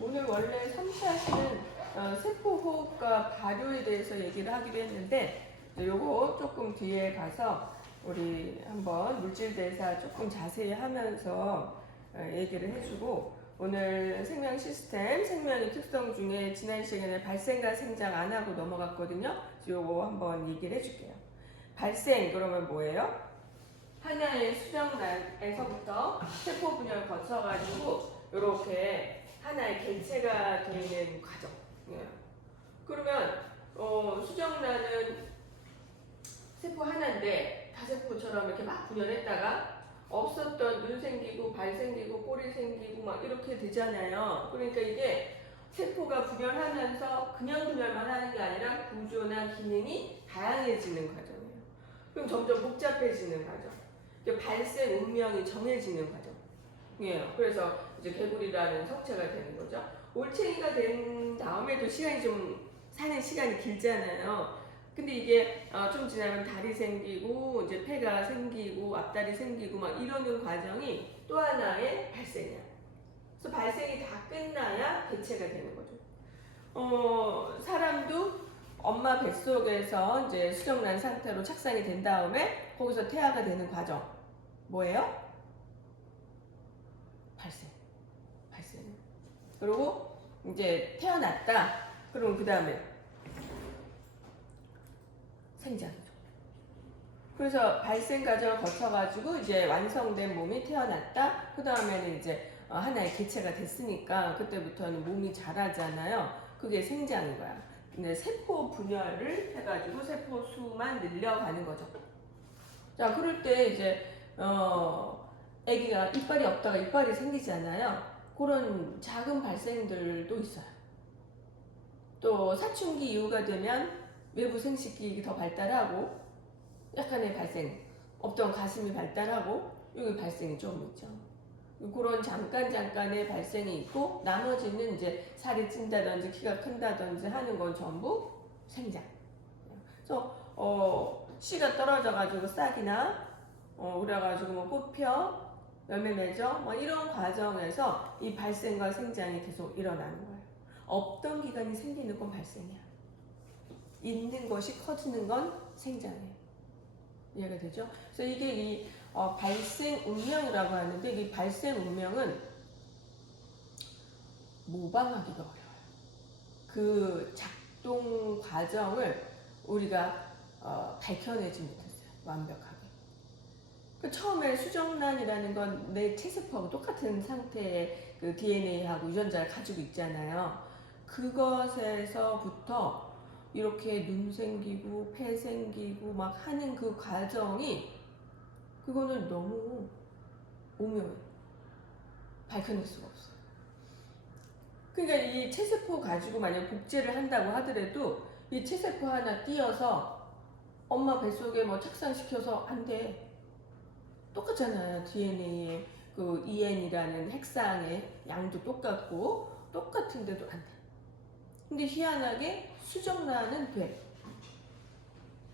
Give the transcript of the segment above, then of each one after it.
오늘 원래 3차시는 세포호흡과 발효에 대해서 얘기를 하기로 했는데 요거 조금 뒤에 가서 우리 한번 물질대사 조금 자세히 하면서 얘기를 해주고, 오늘 생명 시스템, 생명의 특성 중에 지난 시간에 발생과 생장 안 하고 넘어갔거든요. 요거 한번 얘기를 해줄게요. 발생 그러면 뭐예요? 하나의 수정란에서부터 세포 분열 거쳐가지고 이렇게 하나의 개체가 되는 과정. 그러면 수정란은 세포 하나인데 다세포처럼 이렇게 막 분열했다가 없었던 눈 생기고 발 생기고 꼬리 생기고 막 이렇게 되잖아요. 그러니까 이게 세포가 분열하면서 그냥 분열만 하는 게 아니라 구조나 기능이 다양해지는 과정이에요. 그럼 점점 복잡해지는 과정. 발생 운명이 정해지는 과정이에요. 그래서 이제 개구리라는 성체가 되는 거죠. 올챙이가 된 다음에도 시간이 좀 사는 시간이 길잖아요. 근데 이게 좀 지나면 다리 생기고 이제 폐가 생기고 앞다리 생기고 막 이러는 과정이 또 하나의 발생이야. 그래서 발생이 다 끝나야 개체가 되는 거죠. 사람도 엄마 뱃속에서 이제 수정란 상태로 착상이 된 다음에 거기서 태아가 되는 과정 뭐예요? 발생. 그리고 이제 태어났다. 그럼 그 다음에 생장이죠. 그래서 발생 과정을 거쳐가지고 이제 완성된 몸이 태어났다. 그 다음에는 이제 하나의 개체가 됐으니까 그때부터는 몸이 자라잖아요. 그게 생장인 거야. 근데 세포 분열을 해가지고 세포 수만 늘려가는 거죠. 자, 그럴 때 이제 아기가 이빨이 없다가 이빨이 생기잖아요. 그런 작은 발생들도 있어요. 또 사춘기 이후가 되면 외부 생식기가 더 발달하고 약간의 발생, 없던 가슴이 발달하고 여기 발생이 좀 있죠. 그런 잠깐의 발생이 있고 나머지는 이제 살이 찐다든지 키가 큰다든지 하는 건 전부 생장. 그래서 씨가 떨어져가지고 싹이나 그래가지고 뭐 뽑혀 열매 맺어 뭐 이런 과정에서 이 발생과 생장이 계속 일어나는 거예요. 없던 기간이 생기는 건 발생이야. 있는 것이 커지는 건 생장이에요. 이해가 되죠? 그래서 이게 이 발생 운명이라고 하는데 이 발생 운명은 모방하기가 어려워요. 그 작동 과정을 우리가 밝혀내지 못했어요. 완벽하게. 그 처음에 수정란이라는 건 내 체세포하고 똑같은 상태의 그 DNA하고 유전자를 가지고 있잖아요. 그것에서부터 이렇게 눈 생기고 폐 생기고 막 하는 그 과정이 그거는 너무 오묘해요. 밝혀낼 수가 없어요. 그러니까 이 체세포 가지고 만약 복제를 한다고 하더라도 이 체세포 하나 띄어서 엄마 뱃속에 뭐 착상시켜서 안 돼. 똑같잖아요. DNA의 그 EN이라는 핵상의 양도 똑같고 똑같은데도 안 돼. 근데 희한하게 수정란은 돼.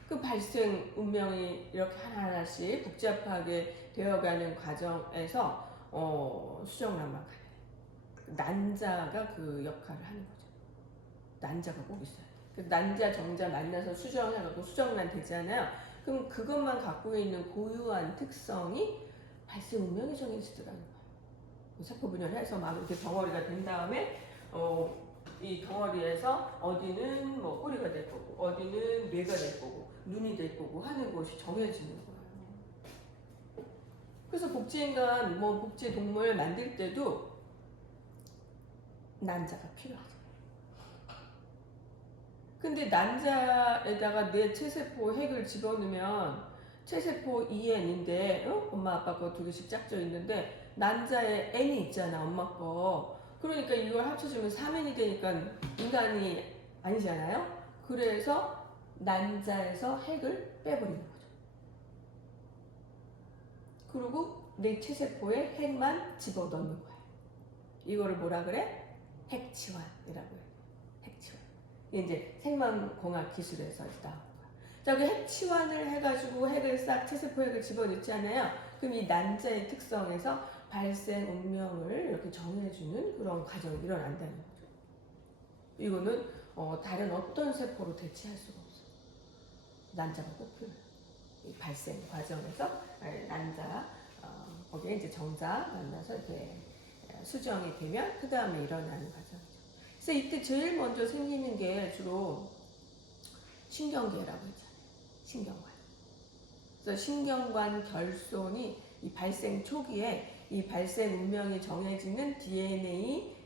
그 발생 운명이 이렇게 하나하나씩 복잡하게 되어가는 과정에서 수정란만 가요. 난자가 그 역할을 하는 거죠. 난자가 꼭 있어야 돼. 그 난자, 정자 만나서 수정해갖고 수정란 되잖아요. 그럼 그것만 갖고 있는 고유한 특성이 발생 운명이 정해지더라는 거예요. 세포 분열해서 막 이렇게 덩어리가 된 다음에 이 덩어리에서 어디는 뭐 꼬리가 될 거고 어디는 뇌가 될 거고 눈이 될 거고 하는 것이 정해지는 거예요. 그래서 복제인간 뭐 복제 동물 만들 때도 난자가 필요하죠. 근데 난자에다가 내 체세포 핵을 집어넣으면 체세포 EN인데 엄마 아빠 거 두 개씩 짝져 있는데 난자에 N이 있잖아, 엄마 거. 그러니까 이걸 합쳐주면 3N이 되니까 인간이 아니잖아요. 그래서 난자에서 핵을 빼버리는 거죠. 그리고 내 체세포에 핵만 집어넣는 거예요. 이거를 뭐라 그래? 핵치환이라고 해요. 핵치환. 이제 생명공학 기술에서 나온 거야. 자, 그 핵치환을 해가지고 핵을 싹 체세포 핵을 집어넣잖아요. 그럼 이 난자의 특성에서 발생 운명을 이렇게 정해주는 그런 과정이 일어난다는 거죠. 이거는 다른 어떤 세포로 대체할 수가 없어요. 난자가 꼭 필요해요. 이 발생 과정에서 난자, 거기에 이제 정자 만나서 이렇게 수정이 되면 그 다음에 일어나는 과정이죠. 그래서 이때 제일 먼저 생기는 게 주로 신경계라고 했잖아요. 신경관. 그래서 신경관 결손이 이 발생 초기에 이 발생 운명이 정해지는 DNA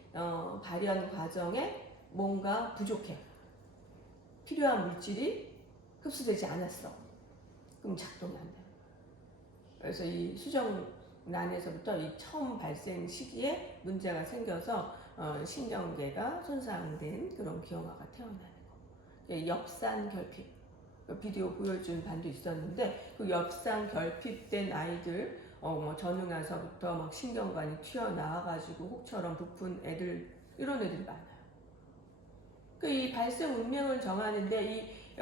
발현 과정에 뭔가 부족해. 필요한 물질이 흡수되지 않았어. 그럼 작동이 안 돼요. 그래서 이 수정란에서부터 이 처음 발생 시기에 문제가 생겨서 신경계가 손상된 그런 기형아가 태어나는 거. 엽산 결핍. 비디오 보여준 반도 있었는데 그 엽산 결핍된 아이들 전응아서부터 막 신경관이 튀어나와가지고 혹처럼 부푼 애들 이런 애들이 많아요. 이 발생 운명을 정하는데 이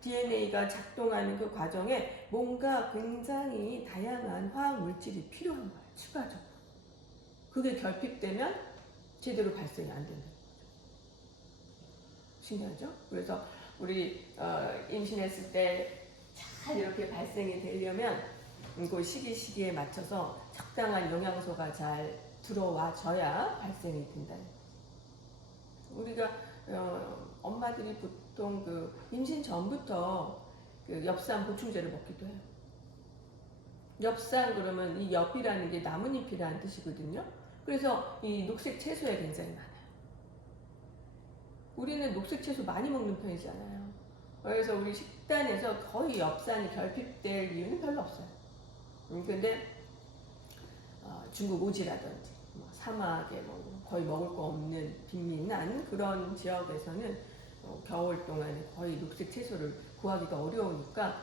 DNA가 작동하는 그 과정에 뭔가 굉장히 다양한 화학 물질이 필요한 거예요. 추가적으로. 그게 결핍되면 제대로 발생이 안 된다는 거죠. 신기하죠? 그래서 우리 임신했을 때 잘 이렇게 발생이 되려면 그 시기에 맞춰서 적당한 영양소가 잘 들어와줘야 발생이 된다는 거죠. 우리가 엄마들이 보통 그 임신 전부터 그 엽산 보충제를 먹기도 해요. 엽산 그러면 이 엽이라는 게 나뭇잎이라는 뜻이거든요. 그래서 이 녹색 채소에 굉장히 많아요. 우리는 녹색 채소 많이 먹는 편이지 않아요. 그래서 우리 식단에서 거의 엽산이 결핍될 이유는 별로 없어요. 근데 중국 오지라든지 사막에 거의 먹을 거 없는 빈민한 그런 지역에서는 겨울 동안에 거의 녹색 채소를 구하기가 어려우니까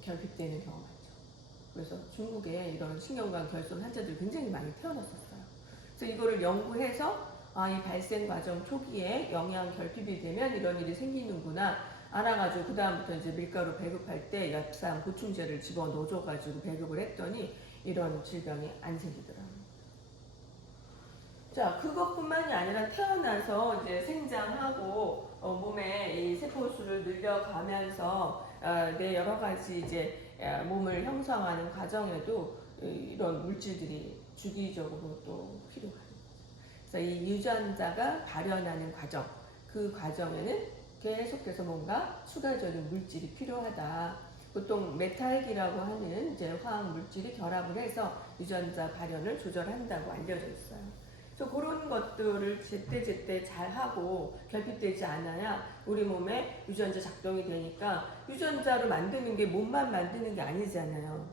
결핍되는 경우가 많죠. 그래서 중국에 이런 신경관 결손 환자들이 굉장히 많이 태어났었어요. 그래서 이거를 연구해서 이 발생 과정 초기에 영양 결핍이 되면 이런 일이 생기는구나 알아가지고 그 다음부터 이제 밀가루 배급할 때 엽산 보충제를 집어 넣어줘가지고 배급을 했더니 이런 질병이 안 생기더라고요. 자, 그것뿐만이 아니라 태어나서 이제 생장하고 몸에 이 세포수를 늘려가면서 내 여러 가지 이제 몸을 형성하는 과정에도 이런 물질들이 주기적으로 또 필요한 거죠. 그래서 이 유전자가 발현하는 과정, 그 과정에는 계속해서 뭔가 추가적인 물질이 필요하다. 보통 메탈기라고 하는 이제 화학 물질이 결합을 해서 유전자 발현을 조절한다고 알려져 있어요. 그래서 그런 것들을 제때 잘 하고 결핍되지 않아야 우리 몸에 유전자 작동이 되니까 유전자를 만드는 게 몸만 만드는 게 아니잖아요.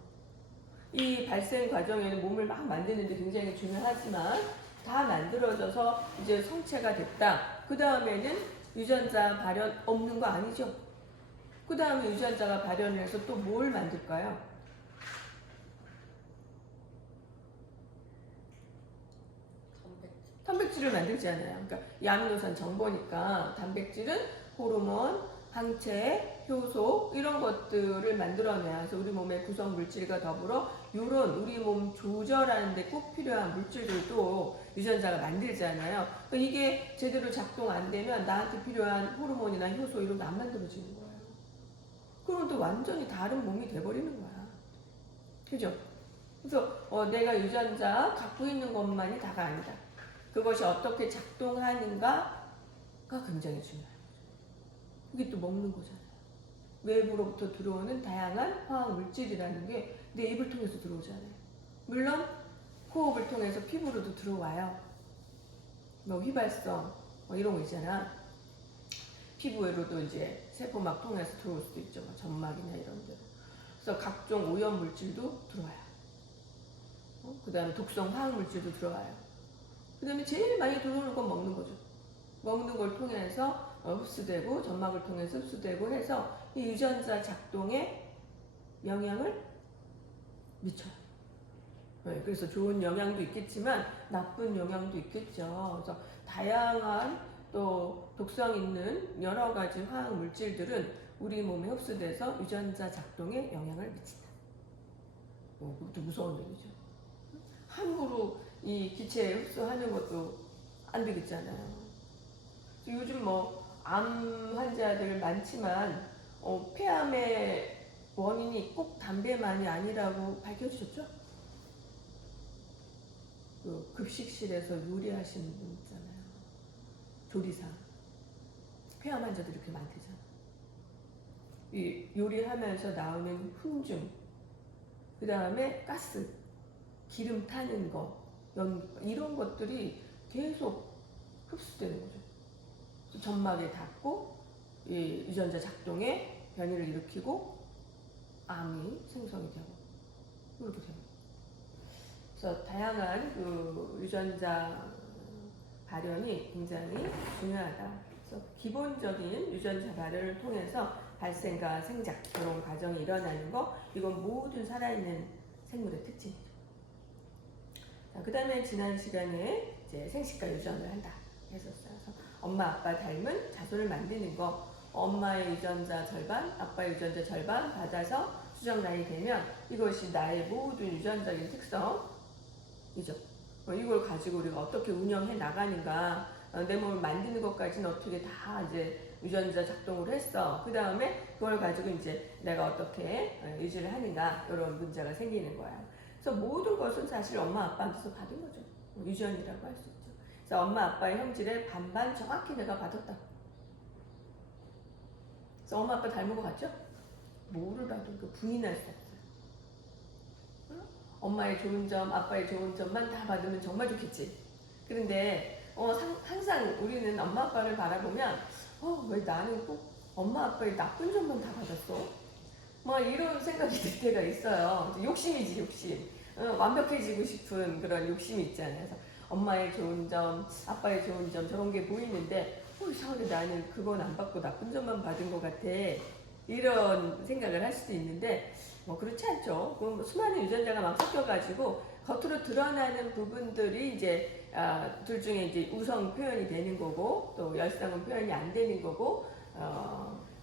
이 발생 과정에는 몸을 막 만드는데 굉장히 중요하지만 다 만들어져서 이제 성체가 됐다. 그 다음에는 유전자 발현 없는 거 아니죠? 그 다음에 유전자가 발현을 해서 또 뭘 만들까요? 단백질을 만들지 않아요. 그러니까 이 아미노산 정보니까 단백질은 호르몬, 항체, 효소 이런 것들을 만들어내서 우리 몸의 구성 물질과 더불어 이런 우리 몸 조절하는 데 꼭 필요한 물질들도 유전자가 만들잖아요. 그러니까 이게 제대로 작동 안 되면 나한테 필요한 호르몬이나 효소 이런 게 안 만들어지는 거예요. 그럼 또 완전히 다른 몸이 돼버리는 거야. 그죠? 그래서 내가 유전자 갖고 있는 것만이 다가 아니다. 그것이 어떻게 작동하는가가 굉장히 중요해요. 그게 또 먹는 거잖아요. 외부로부터 들어오는 다양한 화학 물질이라는 게 내 입을 통해서 들어오잖아요. 물론 호흡을 통해서 피부로도 들어와요. 휘발성 이런 거 있잖아. 피부로도 이제 세포막 통해서 들어올 수도 있죠. 점막이나 이런 데로. 그래서 각종 오염 물질도 들어와요. 그 다음에 독성 화학 물질도 들어와요. 그 다음에 제일 많이 들어오는 건 먹는 거죠. 먹는 걸 통해서 흡수되고 점막을 통해서 흡수되고 해서 이 유전자 작동에 영향을 미쳐요. 네, 그래서 좋은 영향도 있겠지만 나쁜 영향도 있겠죠. 그래서 다양한 또 독성 있는 여러 가지 화학 물질들은 우리 몸에 흡수돼서 유전자 작동에 영향을 미친다. 그것도 무서운 얘기죠. 함부로 이 기체 흡수하는 것도 안 되겠잖아요. 요즘 뭐 암 환자들 많지만 폐암의 원인이 꼭 담배만이 아니라고 밝혀주셨죠? 그 급식실에서 요리하시는 분 있잖아요. 조리사. 폐암 환자들이 그렇게 많대잖아. 이 요리하면서 나오는 훈증, 그 다음에 가스, 기름 타는 거, 이런 것들이 계속 흡수되는 거죠. 점막에 닿고 이 유전자 작동에 변이를 일으키고 암이 생성이 되고 이렇게 돼요. 그래서 다양한 그 유전자 발현이 굉장히 중요하다. 그래서 기본적인 유전자 발현을 통해서 발생과 생장 이런 과정이 일어나는 거, 이건 모든 살아있는 생물의 특징이죠. 그 다음에 지난 시간에 이제 생식과 유전을 한다 했었어요. 그래서 엄마 아빠 닮은 자손을 만드는 거, 엄마의 유전자 절반, 아빠의 유전자 절반 받아서 수정 라인이 되면 이것이 나의 모든 유전적인 특성이죠. 이걸 가지고 우리가 어떻게 운영해 나가는가, 내 몸을 만드는 것까지는 어떻게 다 이제 유전자 작동을 했어. 그 다음에 그걸 가지고 이제 내가 어떻게 유지를 하는가, 이런 문제가 생기는 거야. 그래서 모든 것은 사실 엄마 아빠한테서 받은 거죠. 유전이라고 할 수 있죠. 그래서 엄마 아빠의 형질에 반반 정확히 내가 받았다. 그래서 엄마 아빠 닮은 거 같죠? 뭐를라도 부인할 수 없어요. 응? 엄마의 좋은 점, 아빠의 좋은 점만 다 받으면 정말 좋겠지. 그런데 항상 우리는 엄마 아빠를 바라보면 왜 나는 꼭 엄마 아빠의 나쁜 점만 다 받았어? 뭐 이런 생각이 들 때가 있어요. 욕심이지, 욕심. 완벽해지고 싶은 그런 욕심이 있잖아요. 그래서 엄마의 좋은 점, 아빠의 좋은 점 저런 게 보이는데 이상하게 나는 그건 안 받고 나쁜 점만 받은 것 같아. 이런 생각을 할 수도 있는데 그렇지 않죠. 수많은 유전자가 막 섞여가지고 겉으로 드러나는 부분들이 이제 둘 중에 이제 우성 표현이 되는 거고 또 열성은 표현이 안 되는 거고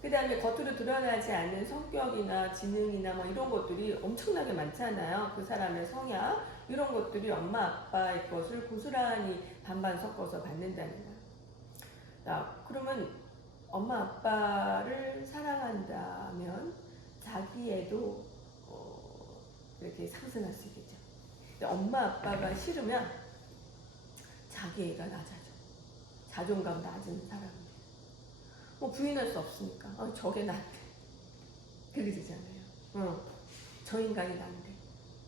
그 다음에 겉으로 드러나지 않는 성격이나 지능이나 뭐 이런 것들이 엄청나게 많잖아요. 그 사람의 성향 이런 것들이 엄마 아빠의 것을 고스란히 반반 섞어서 받는다는 거예요. 그러면 엄마 아빠를 사랑한다면 자기애도 이렇게 상승할 수 있겠죠. 근데 엄마 아빠가 싫으면 자기애가 낮아져. 자존감 낮은 사람. 부인할 수 없으니까. 저게 나한테. 그렇게 되잖아요. 저 인간이 나한테.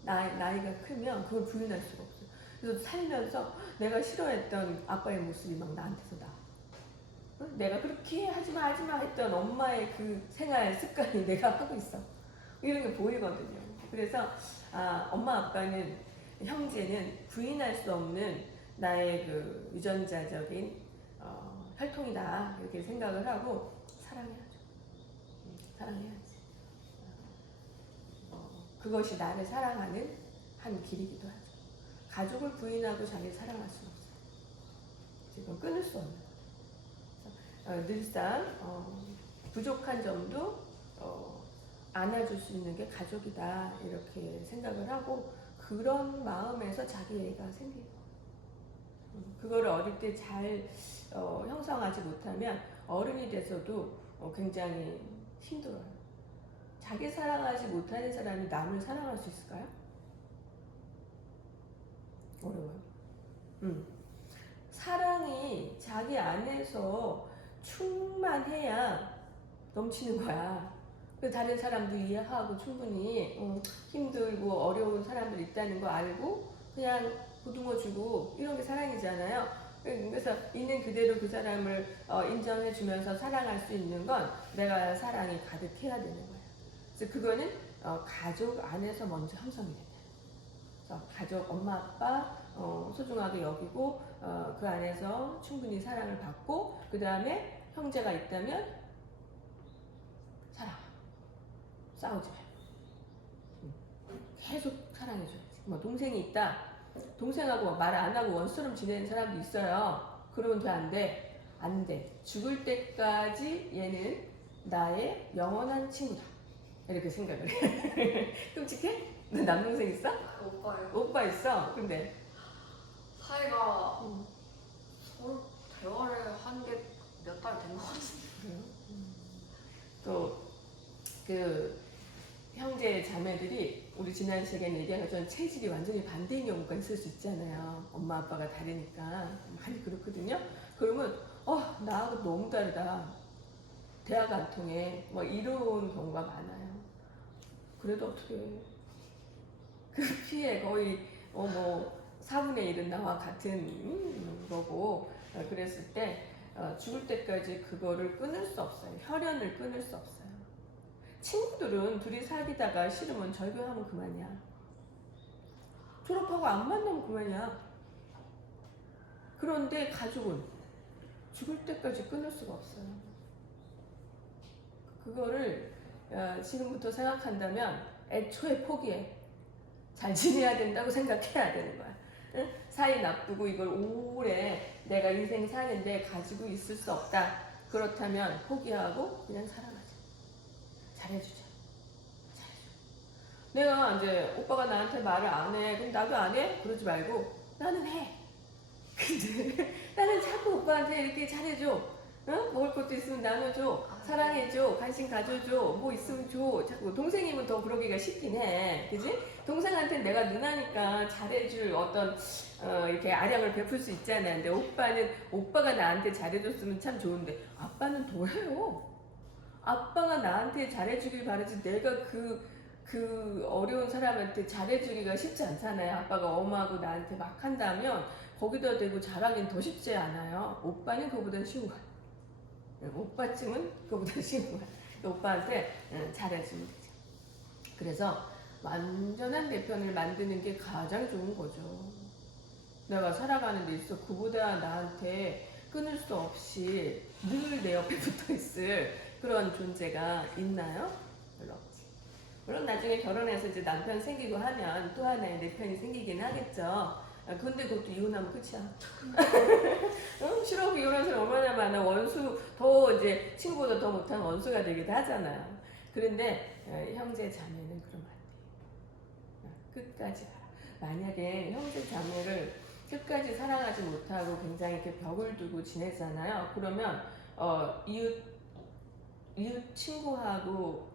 나이가 크면 그걸 부인할 수가 없어요. 그래서 살면서 내가 싫어했던 아빠의 모습이 막 나한테서 나와. 내가 그렇게 하지마 했던 엄마의 그 생활 습관이 내가 하고 있어. 이런 게 보이거든요. 그래서 엄마 아빠는, 형제는 부인할 수 없는 나의 그 유전자적인 혈통이다 이렇게 생각을 하고 사랑해야죠. 사랑해야지. 그것이 나를 사랑하는 한 길이기도 하죠. 가족을 부인하고 자기를 사랑할 수는 없어요. 지금 끊을 수 없는 거예요. 늘상 부족한 점도 안아줄 수 있는 게 가족이다 이렇게 생각을 하고 그런 마음에서 자기애가 생기고 그거를 어릴 때 잘 형성하지 못하면 어른이 돼서도 굉장히 힘들어요. 자기 사랑하지 못하는 사람이 남을 사랑할 수 있을까요? 어려워요. 사랑이 자기 안에서 충만해야 넘치는 거야. 다른 사람도 이해하고 충분히 힘들고 어려운 사람들 있다는 거 알고 그냥 보듬어 주고 이런 게 사랑이잖아요. 그래서 있는 그대로 그 사람을 인정해 주면서 사랑할 수 있는 건 내가 사랑이 가득해야 되는 거예요. 그래서 그거는 가족 안에서 먼저 형성이 된다. 그래서 가족, 엄마, 아빠 소중하게 여기고 그 안에서 충분히 사랑을 받고 그 다음에 형제가 있다면 사랑. 싸우지 말고 계속 사랑해줘야지. 동생이 있다. 동생하고 말 안 하고 원수처럼 지내는 사람도 있어요. 그러면 돼, 안 돼? 안 돼. 죽을 때까지 얘는 나의 영원한 친구다. 이렇게 생각을 해. 끔찍해? 너 남동생 있어? 오빠예요. 오빠 있어? 근데 사이가 서로 대화를 한 게 몇 달 된 것 같은데. 또 그 형제 자매들이 우리 지난 시간에 얘기한 것처럼 체질이 완전히 반대인 경우가 있을 수 있잖아요. 엄마 아빠가 다르니까 많이 그렇거든요. 그러면 나하고 너무 다르다. 대화가 안 통해. 뭐 이런 경우가 많아요. 그래도 어떻게 그 피해 거의 뭐 4분의 1은 나와 같은 거고 그랬을 때 죽을 때까지 그거를 끊을 수 없어요. 혈연을 끊을 수 없어요. 친구들은 둘이 사귀다가 싫으면 절교하면 그만이야. 졸업하고 안 만나면 그만이야. 그런데 가족은 죽을 때까지 끊을 수가 없어요. 그거를 지금부터 생각한다면 애초에 포기해. 잘 지내야 된다고 생각해야 되는 거야. 응? 사이 나쁘고 이걸 오래 내가 인생 사는데 가지고 있을 수 없다. 그렇다면 포기하고 그냥 살아가자. 잘해주자. 내가 이제 오빠가 나한테 말을 안 해. 그럼 나도 안 해? 그러지 말고 나는 해. 근데 나는 자꾸 오빠한테 이렇게 잘해줘. 응? 먹을 것도 있으면 나눠줘. 사랑해줘. 관심 가져줘. 뭐 있으면 줘. 자꾸 동생이면 더 그러기가 쉽긴 해. 그지? 동생한테 내가 누나니까 잘해줄 어떤 이렇게 아량을 베풀 수 있잖아. 근데 오빠가 나한테 잘해줬으면 참 좋은데 아빠는 도해요. 아빠가 나한테 잘해주길 바라지 내가 그 어려운 사람한테 잘해주기가 쉽지 않잖아요. 아빠가 엄하고 나한테 막 한다면 거기다 대고 잘하긴 더 쉽지 않아요. 오빠는 그거보다 쉬운 거야. 오빠쯤은 그거보다 쉬운 거야. 오빠한테 잘해주면 되죠. 그래서 완전한 내 편을 만드는 게 가장 좋은 거죠. 내가 살아가는 데 있어 그보다 나한테 끊을 수 없이 늘 내 옆에 붙어 있을 그런 존재가 있나요? 별로 없지. 물론 나중에 결혼해서 이제 남편 생기고 하면 또 하나의 내 편이 생기긴 하겠죠. 근데 그것도 이혼하면 끝이야. 응? 싫어하고 이혼한 사람 얼마나 많아. 원수, 더 이제 친구보다 더 못한 원수가 되기도 하잖아요. 그런데 형제 자매는 그러면 안 돼요. 끝까지 알아. 만약에 형제 자매를 끝까지 사랑하지 못하고 굉장히 이렇게 벽을 두고 지내잖아요. 그러면 이웃 친구하고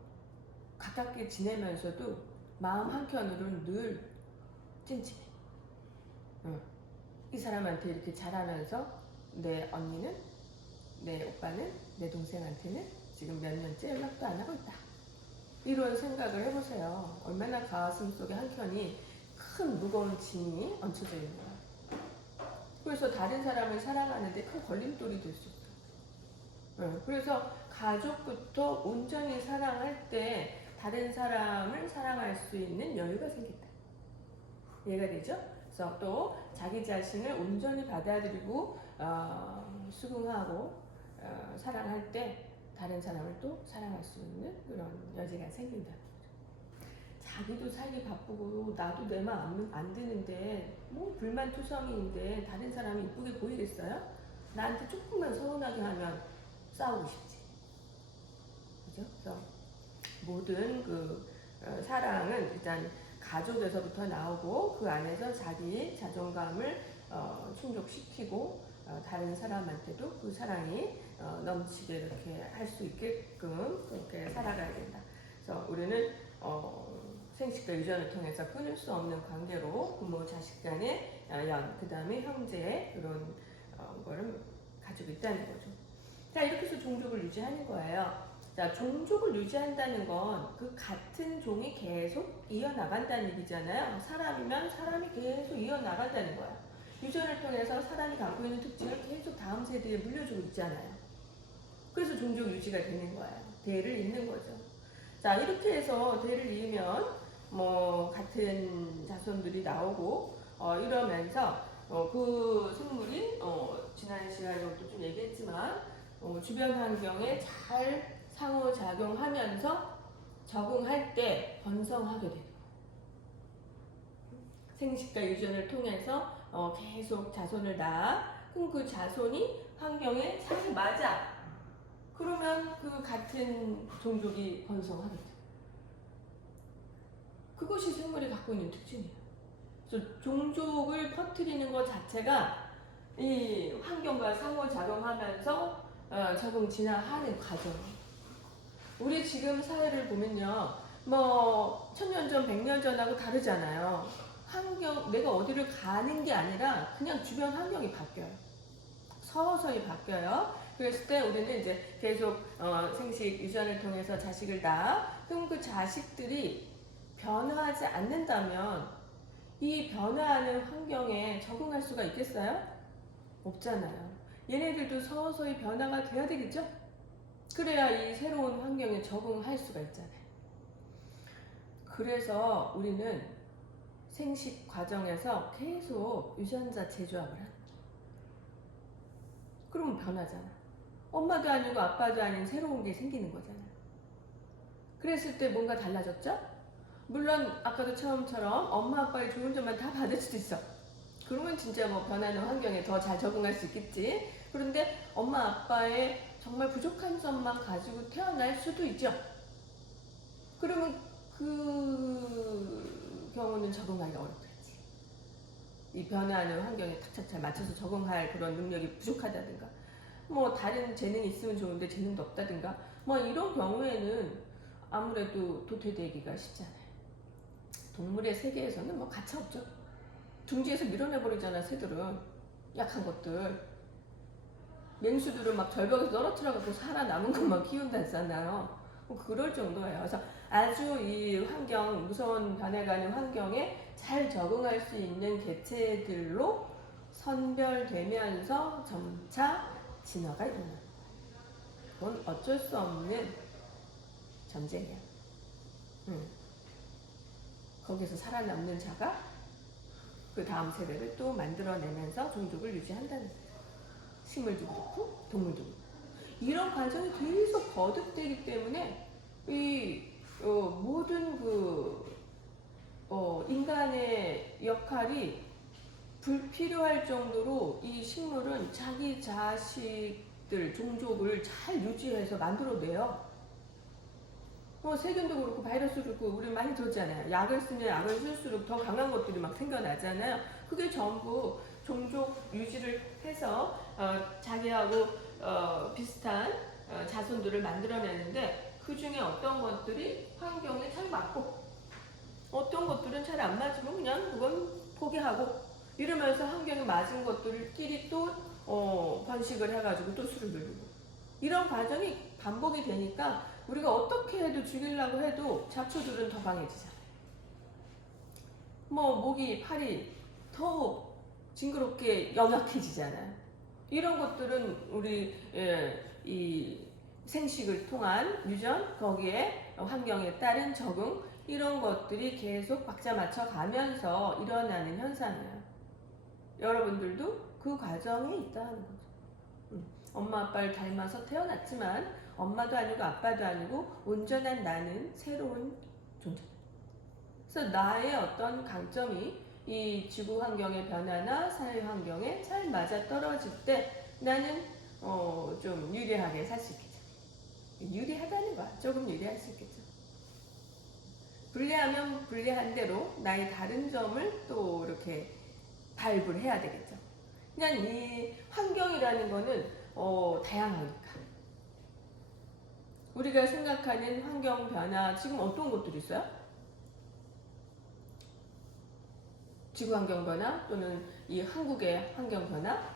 가깝게 지내면서도 마음 한켠으로는 늘 찜찜해. 이 사람한테 이렇게 잘하면서 내 언니는, 내 오빠는, 내 동생한테는 지금 몇 년째 연락도 안 하고 있다. 이런 생각을 해보세요. 얼마나 가슴 속에 한켠이 큰 무거운 짐이 얹혀져 있는 거야. 그래서 다른 사람을 사랑하는데 큰 걸림돌이 될 수 있어요. 그래서 가족부터 온전히 사랑할 때 다른 사람을 사랑할 수 있는 여유가 생긴다. 이해가 되죠? 그래서 또 자기 자신을 온전히 받아들이고 수긍하고 사랑할 때 다른 사람을 또 사랑할 수 있는 그런 여지가 생긴다. 자기도 살기 바쁘고 나도 내 마음 안 드는데 뭐 불만투성이인데 다른 사람이 이쁘게 보이겠어요? 나한테 조금만 서운하게 하면 싸우고 싶지. 그죠? 그래서 모든 사랑은 일단 가족에서부터 나오고 그 안에서 자기 자존감을 충족시키고 다른 사람한테도 그 사랑이 넘치게 이렇게 할 수 있게끔 그렇게 살아가야 된다. 그래서 우리는 생식과 유전을 통해서 끊을 수 없는 관계로 부모 자식 간의 그 다음에 형제 이런 거를 가지고 있다는 거죠. 자, 이렇게 해서 종족을 유지하는 거예요. 자, 종족을 유지한다는 건 그 같은 종이 계속 이어나간다는 얘기잖아요. 사람이면 사람이 계속 이어나간다는 거야. 유전을 통해서 사람이 갖고 있는 특징을 계속 다음 세대에 물려주고 있잖아요. 그래서 종족 유지가 되는 거예요. 대를 잇는 거죠. 자, 이렇게 해서 대를 이으면 뭐 같은 자손들이 나오고 이러면서 그 생물이 지난 시간에도 좀 얘기했지만 주변 환경에 잘 상호작용하면서 적응할 때 번성하게 돼요. 생식과 유전을 통해서 계속 자손을 낳아 그럼 그 자손이 환경에 잘 맞아. 그러면 그 같은 종족이 번성하게 돼요. 그것이 생물이 갖고 있는 특징이에요. 그래서 종족을 퍼뜨리는 것 자체가 이 환경과 상호작용하면서 적응 진화하는 과정. 우리 지금 사회를 보면요, 뭐 1000년 전, 100년 전하고 다르잖아요. 환경, 내가 어디를 가는 게 아니라 그냥 주변 환경이 바뀌어요. 서서히 바뀌어요. 그랬을 때 우리는 이제 계속 생식 유전을 통해서 자식을 낳아. 그럼 그 자식들이 변화하지 않는다면 이 변화하는 환경에 적응할 수가 있겠어요? 없잖아요. 얘네들도 서서히 변화가 돼야 되겠죠? 그래야 이 새로운 환경에 적응할 수가 있잖아요. 그래서 우리는 생식 과정에서 계속 유전자 재조합을 하는 거예요. 그러면 변하잖아. 엄마도 아니고 아빠도 아닌 새로운 게 생기는 거잖아요. 그랬을 때 뭔가 달라졌죠? 물론 아까도 처음처럼 엄마 아빠의 좋은 점만 다 받을 수도 있어. 그러면 진짜 뭐 변하는 환경에 더 잘 적응할 수 있겠지. 그런데 엄마 아빠의 정말 부족한 점만 가지고 태어날 수도 있죠. 그러면 그 경우는 적응하기가 어렵겠지. 이 변화하는 환경에 탁탁 잘 맞춰서 적응할 그런 능력이 부족하다든가, 뭐 다른 재능이 있으면 좋은데 재능도 없다든가, 뭐 이런 경우에는 아무래도 도태되기가 쉽잖아요. 동물의 세계에서는 뭐 가차 없죠. 둥지에서 밀어내버리잖아, 새들은. 약한 것들. 맹수들은 막 절벽에서 떨어뜨려갖고 살아남은 것만 키운다잖아요. 뭐 그럴 정도예요. 그래서 아주 이 환경, 무서운 변해가는 환경에 잘 적응할 수 있는 개체들로 선별되면서 점차 진화가 일어나요. 그건 어쩔 수 없는 전쟁이야. 거기서 살아남는 자가 그 다음 세대를 또 만들어내면서 종족을 유지한다는 거예요. 식물도 그렇고 동물도 그렇고. 이런 과정이 계속 거듭되기 때문에 이 모든 인간의 역할이 불필요할 정도로 이 식물은 자기 자식들, 종족을 잘 유지해서 만들어내요. 세균도 그렇고 바이러스도 그렇고 우리 많이 들었잖아요. 약을 쓰면 약을 쓸수록 더 강한 것들이 막 생겨나잖아요. 그게 전부 종족 유지를 해서 자기하고 비슷한 자손들을 만들어내는데, 그 중에 어떤 것들이 환경에 잘 맞고 어떤 것들은 잘 안 맞으면 그냥 그건 포기하고 이러면서 환경에 맞은 것들끼리 또 번식을 해가지고 또 수를 늘리고, 이런 과정이 반복이 되니까 우리가 어떻게 해도 죽이려고 해도 잡초들은 더 강해지잖아요. 뭐 목이, 팔이 더 징그럽게 연약해지잖아요. 이런 것들은 우리 이 생식을 통한 유전, 거기에 환경에 따른 적응, 이런 것들이 계속 박자 맞춰 가면서 일어나는 현상이에요. 여러분들도 그 과정에 있다는 거죠. 엄마 아빠를 닮아서 태어났지만 엄마도 아니고 아빠도 아니고 온전한 나는 새로운 존재다. 그래서 나의 어떤 강점이 이 지구 환경의 변화나 사회 환경에 잘 맞아 떨어질 때 나는 좀 유리하게 살 수 있겠죠. 유리하다는 거야. 조금 유리할 수 있겠죠. 불리하면 불리한 대로 나의 다른 점을 또 이렇게 발굴 해야 되겠죠. 그냥 이 환경이라는 거는 다양하니까. 우리가 생각하는 환경 변화, 지금 어떤 것들이 있어요? 지구 환경 변화 또는 이 한국의 환경 변화?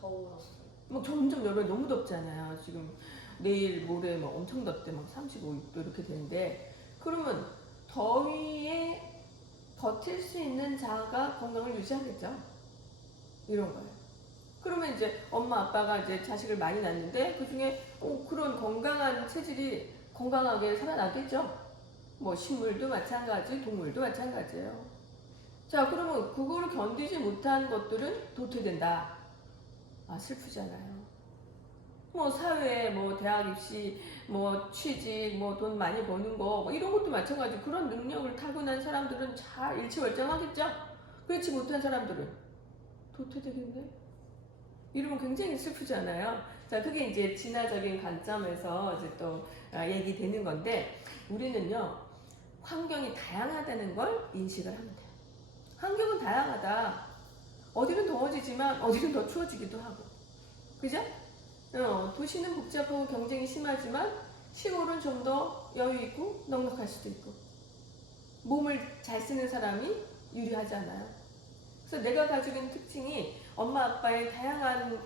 더워졌어요. 뭐 점점 여름에 너무 덥잖아요. 지금 내일 모레 막 엄청 덥대, 막 35도 이렇게 되는데, 그러면 더위에 버틸 수 있는 자가 건강을 유지하겠죠. 이런 거예요. 그러면 이제 엄마 아빠가 이제 자식을 많이 낳는데 그 중에 그런 건강한 체질이 건강하게 살아나겠죠. 뭐 식물도 마찬가지, 동물도 마찬가지예요. 자, 그러면 그거를 견디지 못한 것들은 도태된다. 아, 슬프잖아요. 뭐 사회, 뭐 대학 입시, 뭐 취직, 뭐 돈 많이 버는 거, 뭐 이런 것도 마찬가지. 그런 능력을 타고난 사람들은 잘 일치월장하겠죠. 그렇지 못한 사람들은 도태되겠네. 이러면 굉장히 슬프잖아요. 자, 그게 이제 진화적인 관점에서 이제 또 얘기되는 건데, 우리는요 환경이 다양하다는 걸 인식을 하면 돼요. 환경은 다양하다. 어디는 더워지지만 어디는 더 추워지기도 하고. 그죠? 도시는 복잡하고 경쟁이 심하지만 시골은 좀 더 여유 있고 넉넉할 수도 있고. 몸을 잘 쓰는 사람이 유리하잖아요. 그래서 내가 가지고 있는 특징이 엄마 아빠의 다양한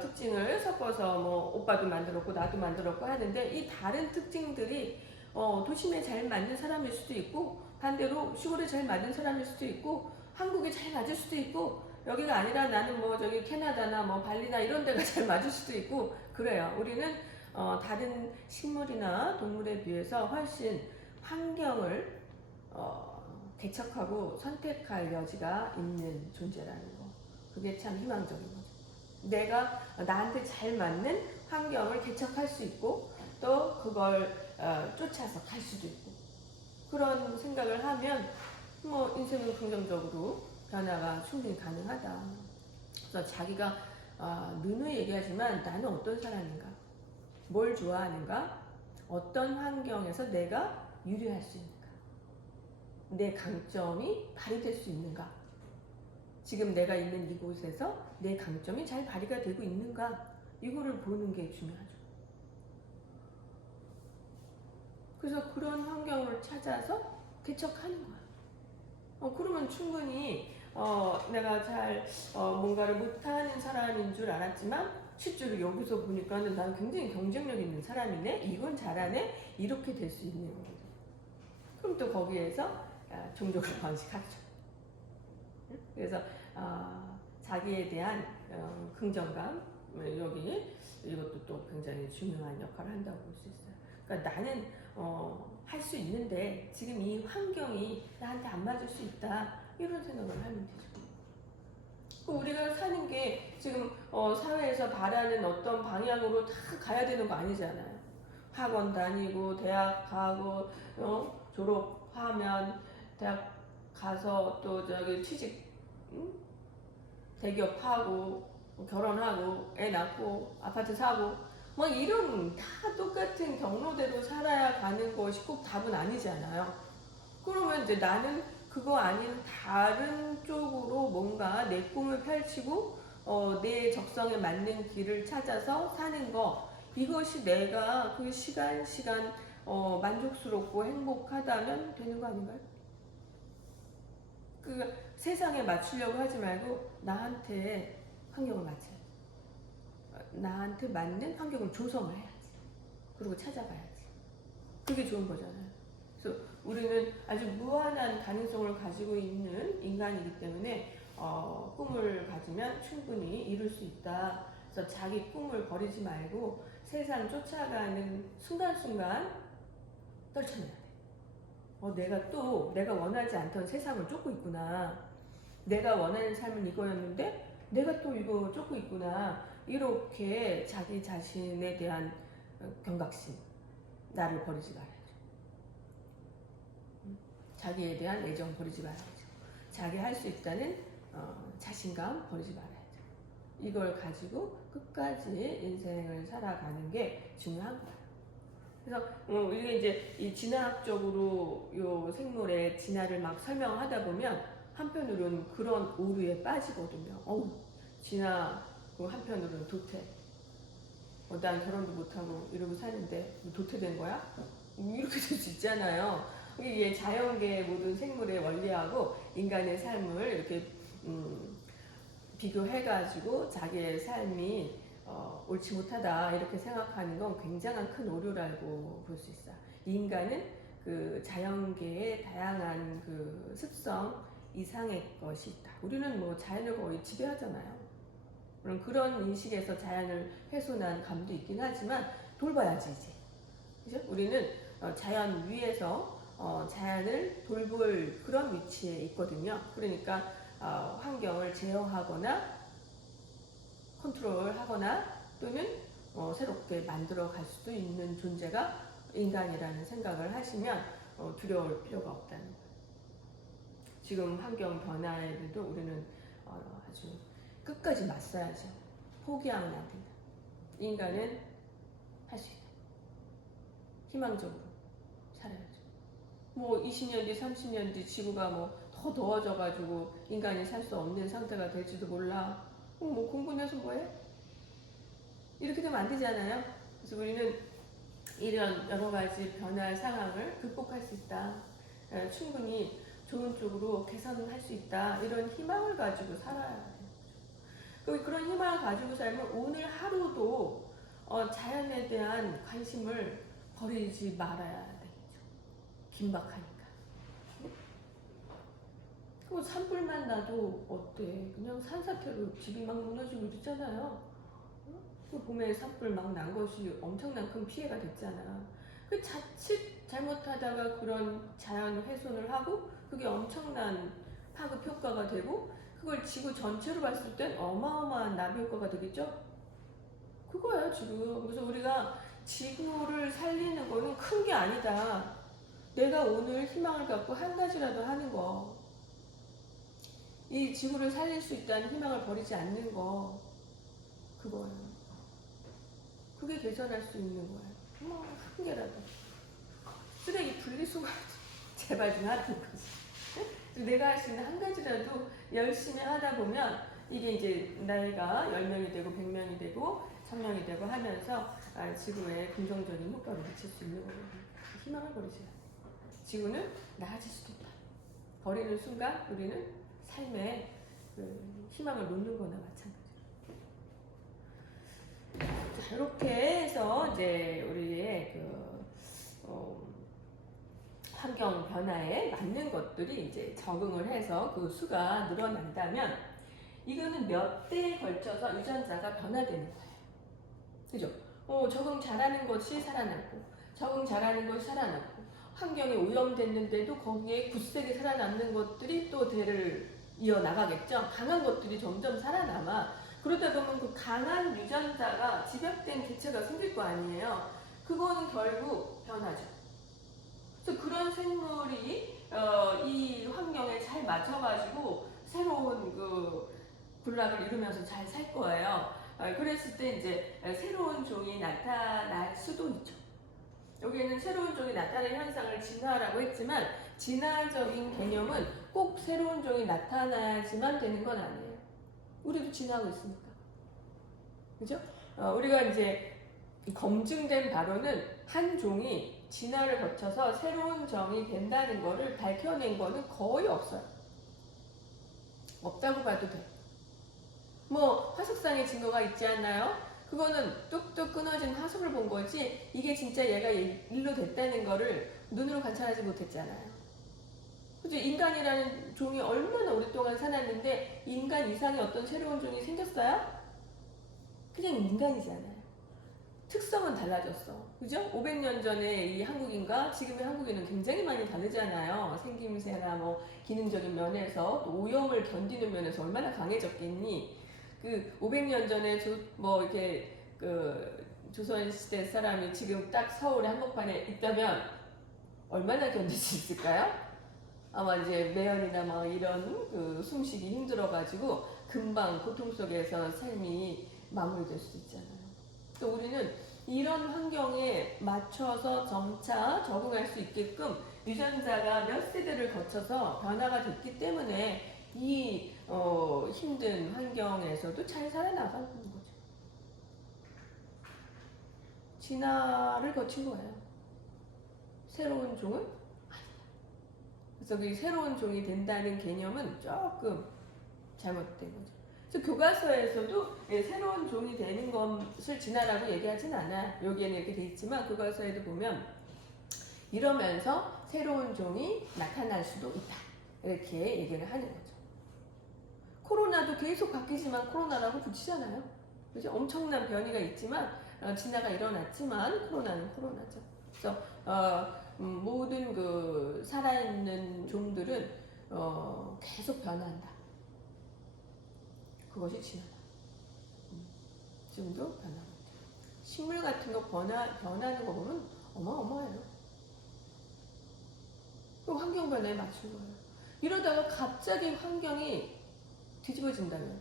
특징을 섞어서 뭐 오빠도 만들었고 나도 만들었고 하는데 이 다른 특징들이 도심에 잘 맞는 사람일 수도 있고 반대로 시골에 잘 맞는 사람일 수도 있고 한국에 잘 맞을 수도 있고 여기가 아니라 나는 뭐 저기 캐나다나 뭐 발리나 이런 데가 잘 맞을 수도 있고 그래요. 우리는 다른 식물이나 동물에 비해서 훨씬 환경을 개척하고 선택할 여지가 있는 존재라는 거. 그게 참 희망적인 거죠. 내가 나한테 잘 맞는 환경을 개척할 수 있고 또 그걸 쫓아서 갈 수도 있고 그런 생각을 하면 뭐 인생은 긍정적으로 변화가 충분히 가능하다. 그래서 자기가 누누이 얘기하지만 나는 어떤 사람인가, 뭘 좋아하는가, 어떤 환경에서 내가 유리할 수 있는가, 내 강점이 발휘될 수 있는가, 지금 내가 있는 이곳에서 내 강점이 잘 발휘가 되고 있는가, 이거를 보는 게 중요하죠. 그래서 그런 환경을 찾아서 개척하는 거야. 그러면 충분히 내가 잘 뭔가를 못하는 사람인 줄 알았지만 실제로 여기서 보니까는 난 굉장히 경쟁력 있는 사람이네, 이건 잘하네, 이렇게 될 수 있는 거죠. 그럼 또 거기에서 종족을 번식하죠. 그래서 자기에 대한 긍정감, 여기 이것도 또 굉장히 중요한 역할을 한다고 볼 수 있어요. 그러니까 나는 할 수 있는데 지금 이 환경이 나한테 안 맞을 수 있다, 이런 생각을 하면 되죠. 우리가 사는 게 지금 사회에서 바라는 어떤 방향으로 다 가야 되는 거 아니잖아요. 학원 다니고 대학 가고 졸업하면 대학 가서 또 저기 취직, 대기업하고 결혼하고 애 낳고 아파트 사고 뭐 이런 다 똑같은 경로대로 살아야 가는 것이 꼭 답은 아니잖아요. 그러면 이제 나는 그거 아닌 다른 쪽으로 뭔가 내 꿈을 펼치고 내 적성에 맞는 길을 찾아서 사는 거, 이것이 내가 그 시간 만족스럽고 행복하다면 되는 거 아닌가요? 그 세상에 맞추려고 하지 말고 나한테 환경을 맞춰야지. 나한테 맞는 환경을 조성을 해야지. 그리고 찾아가야지. 그게 좋은 거잖아요. 그래서 우리는 아주 무한한 가능성을 가지고 있는 인간이기 때문에 꿈을 가지면 충분히 이룰 수 있다. 그래서 자기 꿈을 버리지 말고 세상 쫓아가는 순간순간 떨쳐내야 돼. 내가 원하지 않던 세상을 쫓고 있구나. 내가 원하는 삶은 이거였는데 내가 또 이거 쫓고 있구나. 이렇게 자기 자신에 대한 경각심, 나를 버리지 말아야죠. 자기에 대한 애정 버리지 말아야죠. 자기 할 수 있다는 자신감 버리지 말아야죠. 이걸 가지고 끝까지 인생을 살아가는 게 중요한 거예요. 그래서 이게 이제 이 진화학적으로 요 생물의 진화를 막 설명하다 보면 한편으로는 그런 오류에 빠지거든요. 진화, 한편으로는 도태. 난 결혼도 못하고 이러고 사는데 도태된 거야? 이렇게 될 수 있잖아요. 이게 자연계의 모든 생물의 원리하고 인간의 삶을 이렇게 비교해가지고 자기의 삶이 옳지 못하다 이렇게 생각하는 건 굉장한 큰 오류라고 볼 수 있어요. 인간은 그 자연계의 다양한 그 습성 이상의 것이 있다. 우리는 뭐 자연을 거의 지배하잖아요. 그런 인식에서 자연을 훼손한 감도 있긴 하지만 돌봐야지 이제. 그죠? 우리는 자연 위에서 자연을 돌볼 그런 위치에 있거든요. 그러니까 환경을 제어하거나 컨트롤하거나 또는 새롭게 만들어 갈 수도 있는 존재가 인간이라는 생각을 하시면 두려울 필요가 없다는 거예요. 지금 환경 변화에도 우리는 아주 끝까지 맞서야죠. 포기하면 안 된다. 인간은 할 수 있다. 희망적으로 살아야죠. 뭐 20년 뒤, 30년 뒤 지구가 뭐 더 더워져가지고 인간이 살 수 없는 상태가 될지도 몰라. 뭐 공부해서 뭐해? 이렇게 되면 안 되잖아요. 그래서 우리는 이런 여러 가지 변화 상황을 극복할 수 있다. 충분히 좋은 쪽으로 개선을 할 수 있다. 이런 희망을 가지고 살아야 돼요. 그런 희망을 가지고 살면 오늘 하루도 자연에 대한 관심을 버리지 말아야 되겠죠. 긴박하니까. 그 산불만 나도 어때? 그냥 산사태로 집이 막 무너지고 이러잖아요. 그 봄에 산불 막 난 것이 엄청난 큰 피해가 됐잖아. 그 자칫 잘못하다가 그런 자연 훼손을 하고 그게 엄청난 파급 효과가 되고 그걸 지구 전체로 봤을 땐 어마어마한 나비 효과가 되겠죠? 그거예요 지금. 그래서 우리가 지구를 살리는 거는 큰 게 아니다. 내가 오늘 희망을 갖고 한 가지라도 하는 거. 이 지구를 살릴 수 있다는 희망을 버리지 않는 거. 그거예요. 그게 개선할 수 있는 거예요. 뭐, 한 개라도. 쓰레기 분리수거 제발 좀 하라는 거지. 내가 할 수 있는 한 가지라도 열심히 하다 보면 이게 이제 나이가 10명이 되고 100명이 되고 1000명이 되고 하면서 지구에 긍정적인 효과를 미칠 수 있는 거거든요. 희망을 버리지 않아요. 지구는 나아질 수도 있다. 버리는 순간 우리는 삶에 그 희망을 놓는 거나 마찬가지로. 자, 이렇게 해서 이제 우리의 환경 변화에 맞는 것들이 이제 적응을 해서 그 수가 늘어난다면 이거는 몇 대에 걸쳐서 유전자가 변화되는 거예요. 그죠? 적응 잘하는 것이 살아남고 적응 잘하는 것이 살아남고 환경이 오염됐는데도 거기에 굳세게 살아남는 것들이 또 대를 이어나가겠죠. 강한 것들이 점점 살아남아. 그러다 보면 그 강한 유전자가 집약된 개체가 생길 거 아니에요. 그거는 결국 변하죠. 그래서 그런 생물이 이 환경에 잘 맞춰가지고 새로운 그 군락을 이루면서 잘 살 거예요. 그랬을 때 이제 새로운 종이 나타날 수도 있죠. 여기에는 새로운 종이 나타나는 현상을 진화라고 했지만 진화적인 개념은 꼭 새로운 종이 나타나야지만 되는 건 아니에요. 우리도 진화하고 있으니까. 그죠? 우리가 이제 검증된 바로는 한 종이 진화를 거쳐서 새로운 종이 된다는 거를 밝혀낸 거는 거의 없어요. 없다고 봐도 돼. 뭐 화석상에 증거가 있지 않나요? 그거는 뚝뚝 끊어진 화석을 본 거지 이게 진짜 얘가 일로 됐다는 거를 눈으로 관찰하지 못했잖아요. 그죠? 인간이라는 종이 얼마나 오랫동안 살았는데 인간 이상의 어떤 새로운 종이 생겼어요? 그냥 인간이잖아요. 특성은 달라졌어. 그죠? 500년 전에 이 한국인과 지금의 한국인은 굉장히 많이 다르잖아요. 생김새나 뭐 기능적인 면에서 또 오염을 견디는 면에서 얼마나 강해졌겠니? 그 500년 전에 뭐 이렇게 그 조선시대 사람이 지금 딱 서울의 한복판에 있다면 얼마나 견딜 수 있을까요? 아마 이제 매연이나 뭐 이런 그 숨쉬기 힘들어가지고 금방 고통 속에서 삶이 마무리될 수 있잖아요. 또 우리는 이런 환경에 맞춰서 점차 적응할 수 있게끔 유전자가 몇 세대를 거쳐서 변화가 됐기 때문에 이 힘든 환경에서도 잘 살아나가는 거죠. 진화를 거친 거예요. 새로운 종은 아니다. 그래서 그 새로운 종이 된다는 개념은 조금 잘못된 거죠. 그래서 교과서에서도 새로운 종이 되는 것을 진화라고 얘기하진 않아. 여기에는 이렇게 돼 있지만 교과서에도 보면 이러면서 새로운 종이 나타날 수도 있다. 이렇게 얘기를 하는 거죠. 코로나도 계속 바뀌지만 코로나라고 붙이잖아요. 그죠? 엄청난 변이가 있지만 진화가 일어났지만 코로나는 코로나죠. 그래서 모든 그 살아있는 종들은 계속 변한다. 그것이 진화다. 지금도 변하고 있다. 식물 같은 거 변하는 거 보면 어마어마해요. 그 환경 변화에 맞춘 거예요. 이러다가 갑자기 환경이 뒤집어진다면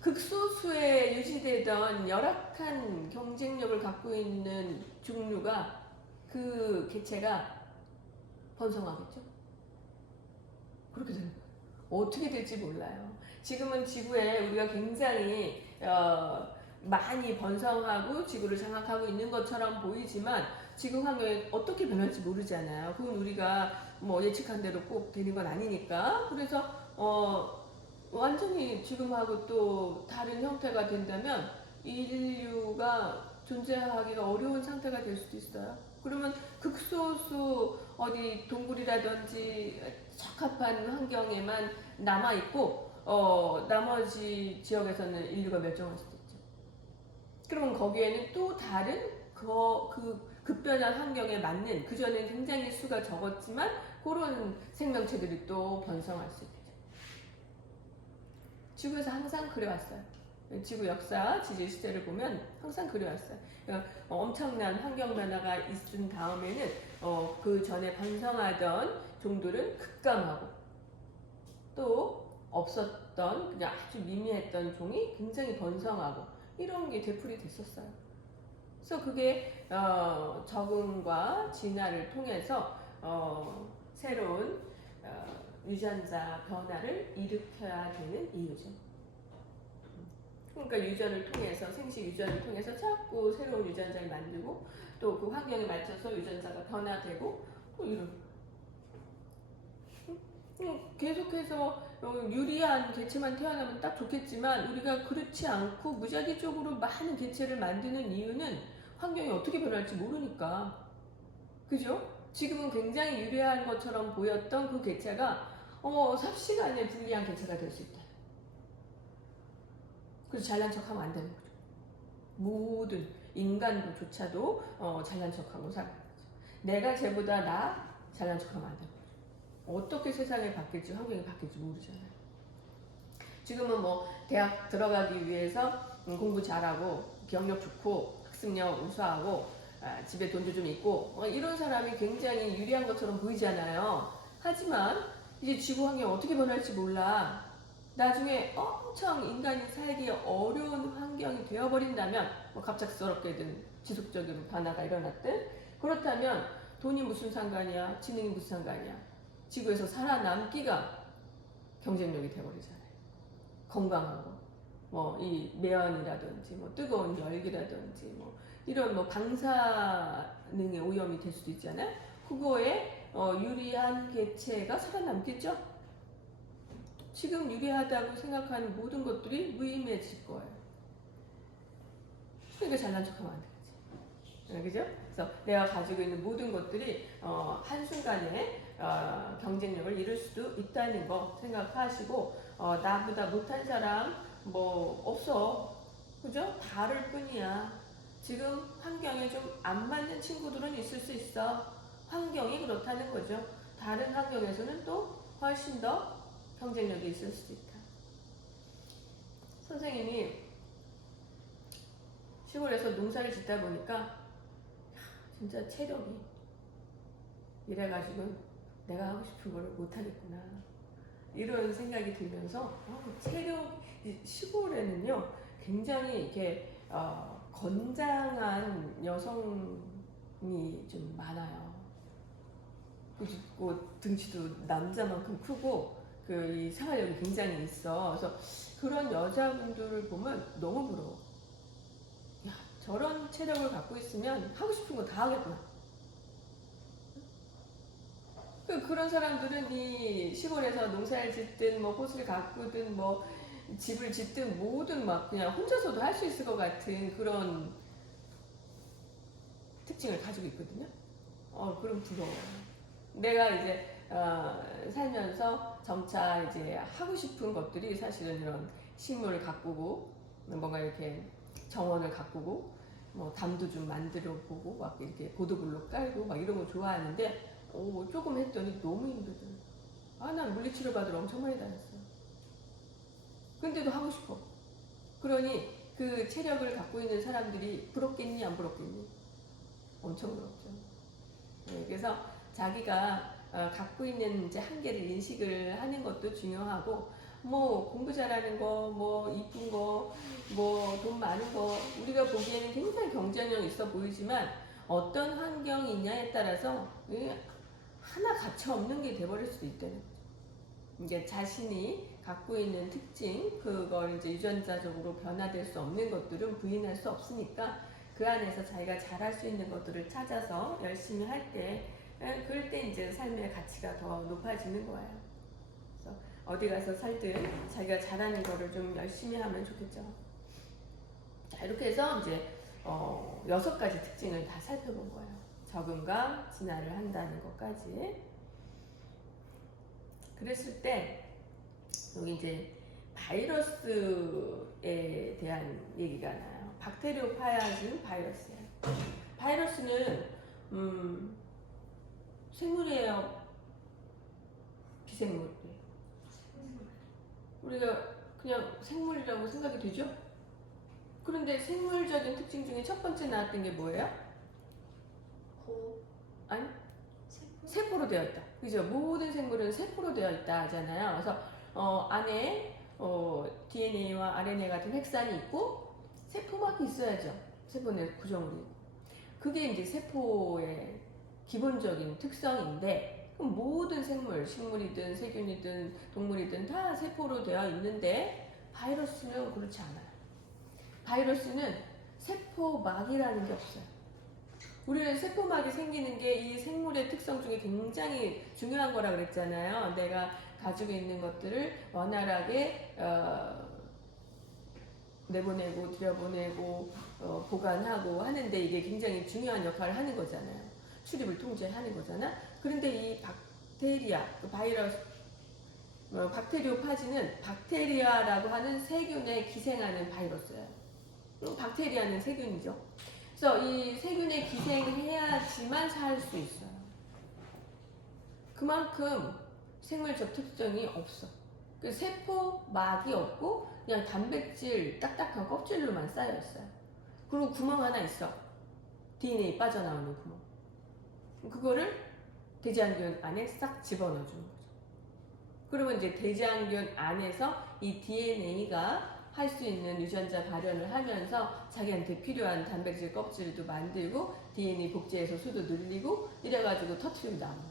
극소수에 유지되던 열악한 경쟁력을 갖고 있는 종류가 그 개체가 번성하겠죠. 그렇게 되는 거예요. 어떻게 될지 몰라요. 지금은 지구에 우리가 굉장히 많이 번성하고 지구를 장악하고 있는 것처럼 보이지만 지구 환경이 어떻게 변할지 모르잖아요. 그건 우리가 뭐 예측한 대로 꼭 되는 건 아니니까. 그래서 완전히 지금하고 또 다른 형태가 된다면 인류가 존재하기가 어려운 상태가 될 수도 있어요. 그러면 극소수 어디 동굴이라든지 적합한 환경에만 남아 있고 나머지 지역에서는 인류가 멸종할 수도 있죠. 그러면 거기에는 또 다른 그 급변한 환경에 맞는 그 전에 굉장히 수가 적었지만 그런 생명체들이 또 번성할 수 있죠. 지구에서 항상 그래왔어요. 지구 역사, 지질 시대를 보면 항상 그래왔어요. 그러니까 엄청난 환경 변화가 있은 다음에는 그 전에 번성하던 종들은 급감하고 또 없었던 그냥 아주 미미했던 종이 굉장히 번성하고 이런 게 되풀이 됐었어요. 그래서 그게 적응과 진화를 통해서 새로운 유전자 변화를 일으켜야 되는 이유죠. 그러니까 유전을 통해서 생식 유전을 통해서 자꾸 새로운 유전자를 만들고 또 그 환경에 맞춰서 유전자가 변화되고 또 이런 계속해서 유리한 개체만 태어나면 딱 좋겠지만 우리가 그렇지 않고 무작위적으로 많은 개체를 만드는 이유는 환경이 어떻게 변할지 모르니까. 그죠? 지금은 굉장히 유리한 것처럼 보였던 그 개체가 삽시간에 불리한 개체가 될 수 있다. 그래서 잘난 척하면 안 되는 거죠. 모든 인간조차도 잘난 척하고 살아가는 거죠. 내가 쟤보다 잘난 척하면 안 되는 거죠. 어떻게 세상이 바뀔지 환경이 바뀔지 모르잖아요. 지금은 뭐 대학 들어가기 위해서 공부 잘하고 경력 좋고 학습력 우수하고 집에 돈도 좀 있고 이런 사람이 굉장히 유리한 것처럼 보이잖아요. 하지만 이제 지구 환경이 어떻게 변할지 몰라. 나중에 엄청 인간이 살기 어려운 환경이 되어버린다면 뭐 갑작스럽게든 지속적으로 변화가 일어났든 그렇다면 돈이 무슨 상관이야, 지능이 무슨 상관이야. 지구에서 살아남기가 경쟁력이 되어버리잖아요. 건강하고 뭐 이 매연이라든지 뭐 뜨거운 열기라든지 뭐 이런 뭐 방사능의 오염이 될 수도 있잖아요. 그거에 유리한 개체가 살아남겠죠. 지금 유리하다고 생각하는 모든 것들이 무의미해질 거예요. 그러니까 잘난 척하면 안 되지. 그죠? 그래서 내가 가지고 있는 모든 것들이 한순간에 경쟁력을 이룰 수도 있다는 거 생각하시고 나보다 못한 사람 뭐 없어. 그죠? 다를 뿐이야. 지금 환경에 좀 안 맞는 친구들은 있을 수 있어. 환경이 그렇다는 거죠. 다른 환경에서는 또 훨씬 더 경쟁력이 있을 수도 있다. 선생님이 시골에서 농사를 짓다 보니까 진짜 체력이 이래가지고 내가 하고 싶은 걸 못하겠구나 이런 생각이 들면서 체력 시골에는요 굉장히 이렇게 건장한 여성이 좀 많아요. 그리고 등치도 남자만큼 크고 이 생활력이 굉장히 있어. 그래서 그런 여자분들을 보면 너무 부러워. 야, 저런 체력을 갖고 있으면 하고 싶은 거 다 하겠구나. 그런 사람들은 이 시골에서 농사를 짓든 뭐 꽃을 가꾸든 뭐 집을 짓든 뭐든 막 그냥 혼자서도 할 수 있을 것 같은 그런 특징을 가지고 있거든요. 그럼 부러워요. 내가 이제 살면서 점차 이제 하고 싶은 것들이 사실은 이런 식물을 가꾸고 뭔가 이렇게 정원을 가꾸고 뭐 담도 좀 만들어 보고 막 이렇게 보도블록 깔고 막 이런 거 좋아하는데 조금 했더니 너무 힘들더라고요. 난 물리치료 받으러 엄청 많이 다녔어요. 근데도 하고 싶어. 그러니 그 체력을 갖고 있는 사람들이 부럽겠니 안 부럽겠니? 엄청 부럽죠. 네, 그래서 자기가 갖고 있는 이제 한계를 인식을 하는 것도 중요하고 뭐 공부 잘하는 거, 뭐 이쁜 거, 뭐 돈 많은 거 우리가 보기에는 굉장히 경쟁력 있어 보이지만 어떤 환경이냐에 따라서 이게 하나 가차 없는 게 돼버릴 수도 있다는 거죠. 이게 자신이 갖고 있는 특징, 그걸 이제 유전자적으로 변화될 수 없는 것들은 부인할 수 없으니까 그 안에서 자기가 잘할 수 있는 것들을 찾아서 열심히 할 때, 그럴 때 이제 삶의 가치가 더 높아지는 거예요. 그래서 어디 가서 살든 자기가 잘하는 거를 좀 열심히 하면 좋겠죠. 자, 이렇게 해서 이제 6가지 특징을 다 살펴본 거예요. 적응과 진화를 한다는 것까지. 그랬을 때 여기 이제 바이러스에 대한 얘기가 나요. 박테리오파야진 바이러스예요. 바이러스는 생물이에요, 비생물이에요? 우리가 그냥 생물이라고 생각이 되죠? 그런데 생물적인 특징 중에 첫 번째 나왔던 게 뭐예요? 아니? 세포로 되어 있다. 그죠? 모든 생물은 세포로 되어 있다 하잖아요. 그래서 안에 DNA와 RNA 같은 핵산이 있고 세포막이 있어야죠. 세포 내 구조물이. 그게 이제 세포의 기본적인 특성인데 그럼 모든 생물, 식물이든 세균이든 동물이든 다 세포로 되어 있는데 바이러스는 그렇지 않아요. 바이러스는 세포막이라는 게 없어요. 우리는 세포막이 생기는 게 이 생물의 특성 중에 굉장히 중요한 거라 그랬잖아요. 내가 가지고 있는 것들을 원활하게 내보내고 들여보내고 보관하고 하는데 이게 굉장히 중요한 역할을 하는 거잖아요. 출입을 통제하는 거잖아. 그런데 이 박테리아, 바이러스, 박테리오파지는 박테리아라고 하는 세균에 기생하는 바이러스예요. 박테리아는 세균이죠. 그래서 이 세균에 기생해야지만 살 수 있어요. 그만큼 생물적 특성이 없어. 그 세포막이 없고 그냥 단백질 딱딱한 껍질로만 쌓여 있어요. 그리고 구멍 하나 있어. DNA 빠져나오는 구멍. 그거를 대장균 안에 싹 집어넣어 주는 거죠. 그러면 이제 대장균 안에서 이 DNA가 할 수 있는 유전자 발현을 하면서 자기한테 필요한 단백질 껍질도 만들고 DNA 복제해서 수도 늘리고 이래가지고 터트리고 나옵니다.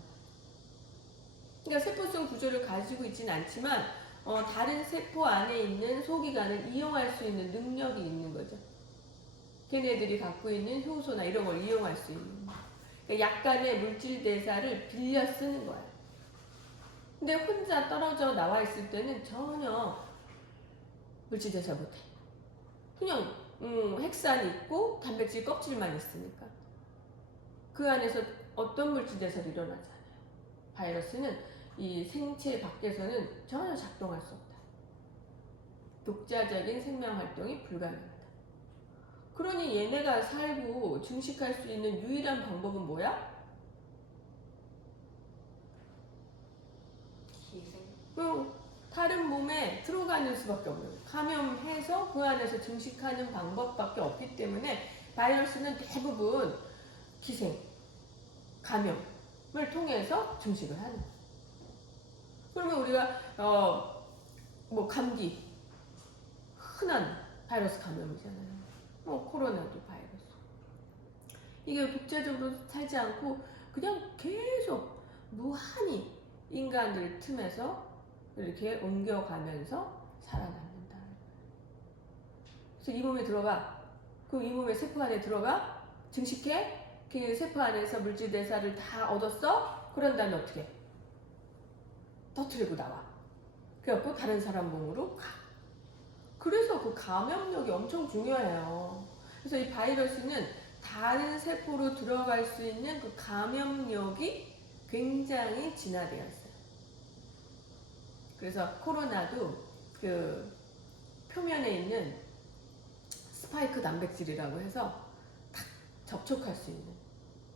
그러니까 세포성 구조를 가지고 있지는 않지만 다른 세포 안에 있는 소기관을 이용할 수 있는 능력이 있는 거죠. 걔네들이 갖고 있는 효소나 이런 걸 이용할 수 있는. 그러니까 약간의 물질 대사를 빌려 쓰는 거예요. 근데 혼자 떨어져 나와 있을 때는 전혀 물질 대사 못해. 그냥 핵산 있고 단백질 껍질만 있으니까 그 안에서 어떤 물질 대사도 일어나지 않아요. 바이러스는 이 생체 밖에서는 전혀 작동할 수 없다. 독자적인 생명 활동이 불가능하다. 그러니 얘네가 살고 증식할 수 있는 유일한 방법은 뭐야? 기생. 다른 몸에 들어가는 수밖에 없는 거예요. 감염해서 그 안에서 증식하는 방법밖에 없기 때문에 바이러스는 대부분 기생, 감염을 통해서 증식을 하는 거예요. 그러면 우리가 뭐 감기 흔한 바이러스 감염이잖아요. 코로나도 바이러스. 이게 독자적으로 살지 않고 그냥 계속 무한히 인간들 틈에서 이렇게 옮겨가면서 살아남는다. 그래서 이 몸에 들어가, 그 이 몸의 세포 안에 들어가, 증식해, 그 세포 안에서 물질 대사를 다 얻었어? 그런 다음에 어떻게? 터트리고 나와. 그래갖고 다른 사람 몸으로 가. 그래서 그 감염력이 엄청 중요해요. 그래서 이 바이러스는 다른 세포로 들어갈 수 있는 그 감염력이 굉장히 진화되어 있어요. 그래서 코로나도 그 표면에 있는 스파이크 단백질이라고 해서 탁 접촉할 수 있는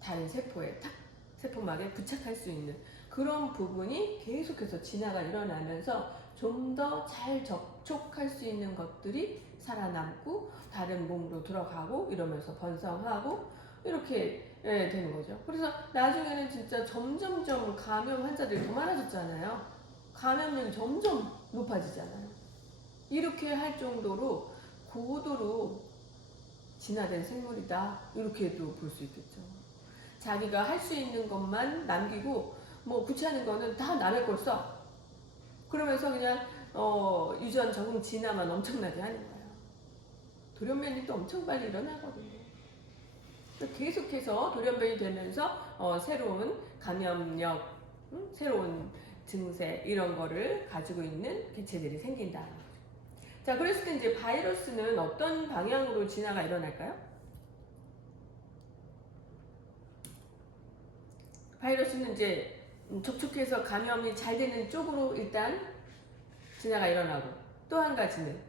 다른 세포에 탁 세포막에 부착할 수 있는 그런 부분이 계속해서 진화가 일어나면서 좀 더 잘 접촉할 수 있는 것들이 살아남고 다른 몸으로 들어가고 이러면서 번성하고 이렇게 되는 거죠. 그래서 나중에는 진짜 점점점 감염 환자들이 더 많아졌잖아요. 감염률이 점점 높아지잖아요. 이렇게 할 정도로 고도로 진화된 생물이다. 이렇게도 볼 수 있겠죠. 자기가 할 수 있는 것만 남기고 뭐 귀찮은 거는 다 남의 걸 써. 그러면서 그냥 유전 적응 진화만 엄청나게 하는 거예요. 돌연변이도 엄청 빨리 일어나거든요. 계속해서 돌연변이 되면서 새로운 감염력, 새로운 증세 이런 거를 가지고 있는 개체들이 생긴다. 자, 그랬을 때 이제 바이러스는 어떤 방향으로 진화가 일어날까요? 바이러스는 이제 접촉해서 감염이 잘 되는 쪽으로 일단 진화가 일어나고, 또 한 가지는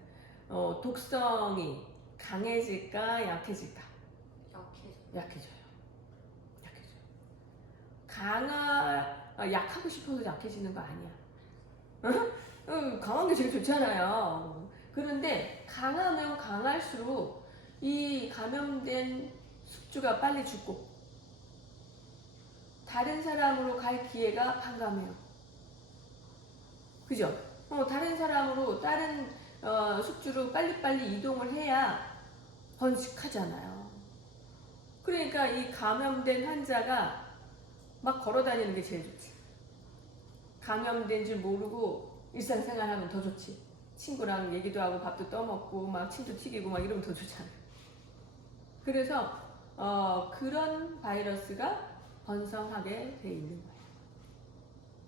독성이 강해질까 약해질까? 약해져요. 약하고 싶어서 약해지는 거 아니야. 강한 게 제일 좋잖아요. 그런데 강하면 강할수록 이 감염된 숙주가 빨리 죽고 다른 사람으로 갈 기회가 반감해요. 그죠? 다른 사람으로 다른 숙주로 빨리빨리 이동을 해야 번식하잖아요. 그러니까 이 감염된 환자가 막 걸어다니는 게 제일 좋지. 감염된 줄 모르고 일상생활하면 더 좋지. 친구랑 얘기도 하고 밥도 떠먹고 막 침도 튀기고 막 이러면 더 좋잖아. 그래서 그런 바이러스가 번성하게 돼 있는 거예요.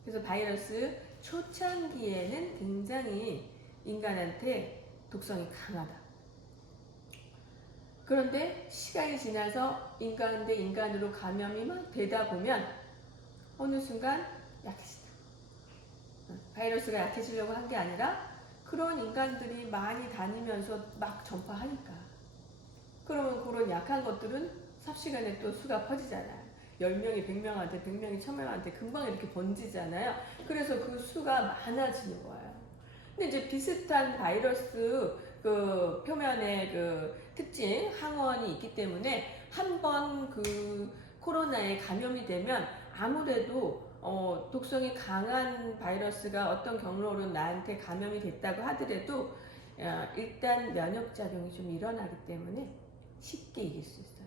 그래서 바이러스 초창기에는 굉장히 인간한테 독성이 강하다. 그런데 시간이 지나서 인간 대 인간으로 감염이 막 되다 보면 어느 순간 약해진다. 바이러스가 약해지려고 한 게 아니라 그런 인간들이 많이 다니면서 막 전파하니까. 그러면 그런 약한 것들은 삽시간에 또 수가 퍼지잖아요. 10명이 100명한테, 100명이 1000명한테 금방 이렇게 번지잖아요. 그래서 그 수가 많아지는 거예요. 근데 이제 비슷한 바이러스 그 표면에 그 특징, 항원이 있기 때문에 한번 그 코로나에 감염이 되면 아무래도 독성이 강한 바이러스가 어떤 경로로 나한테 감염이 됐다고 하더라도 일단 면역작용이 좀 일어나기 때문에 쉽게 이길 수 있어요.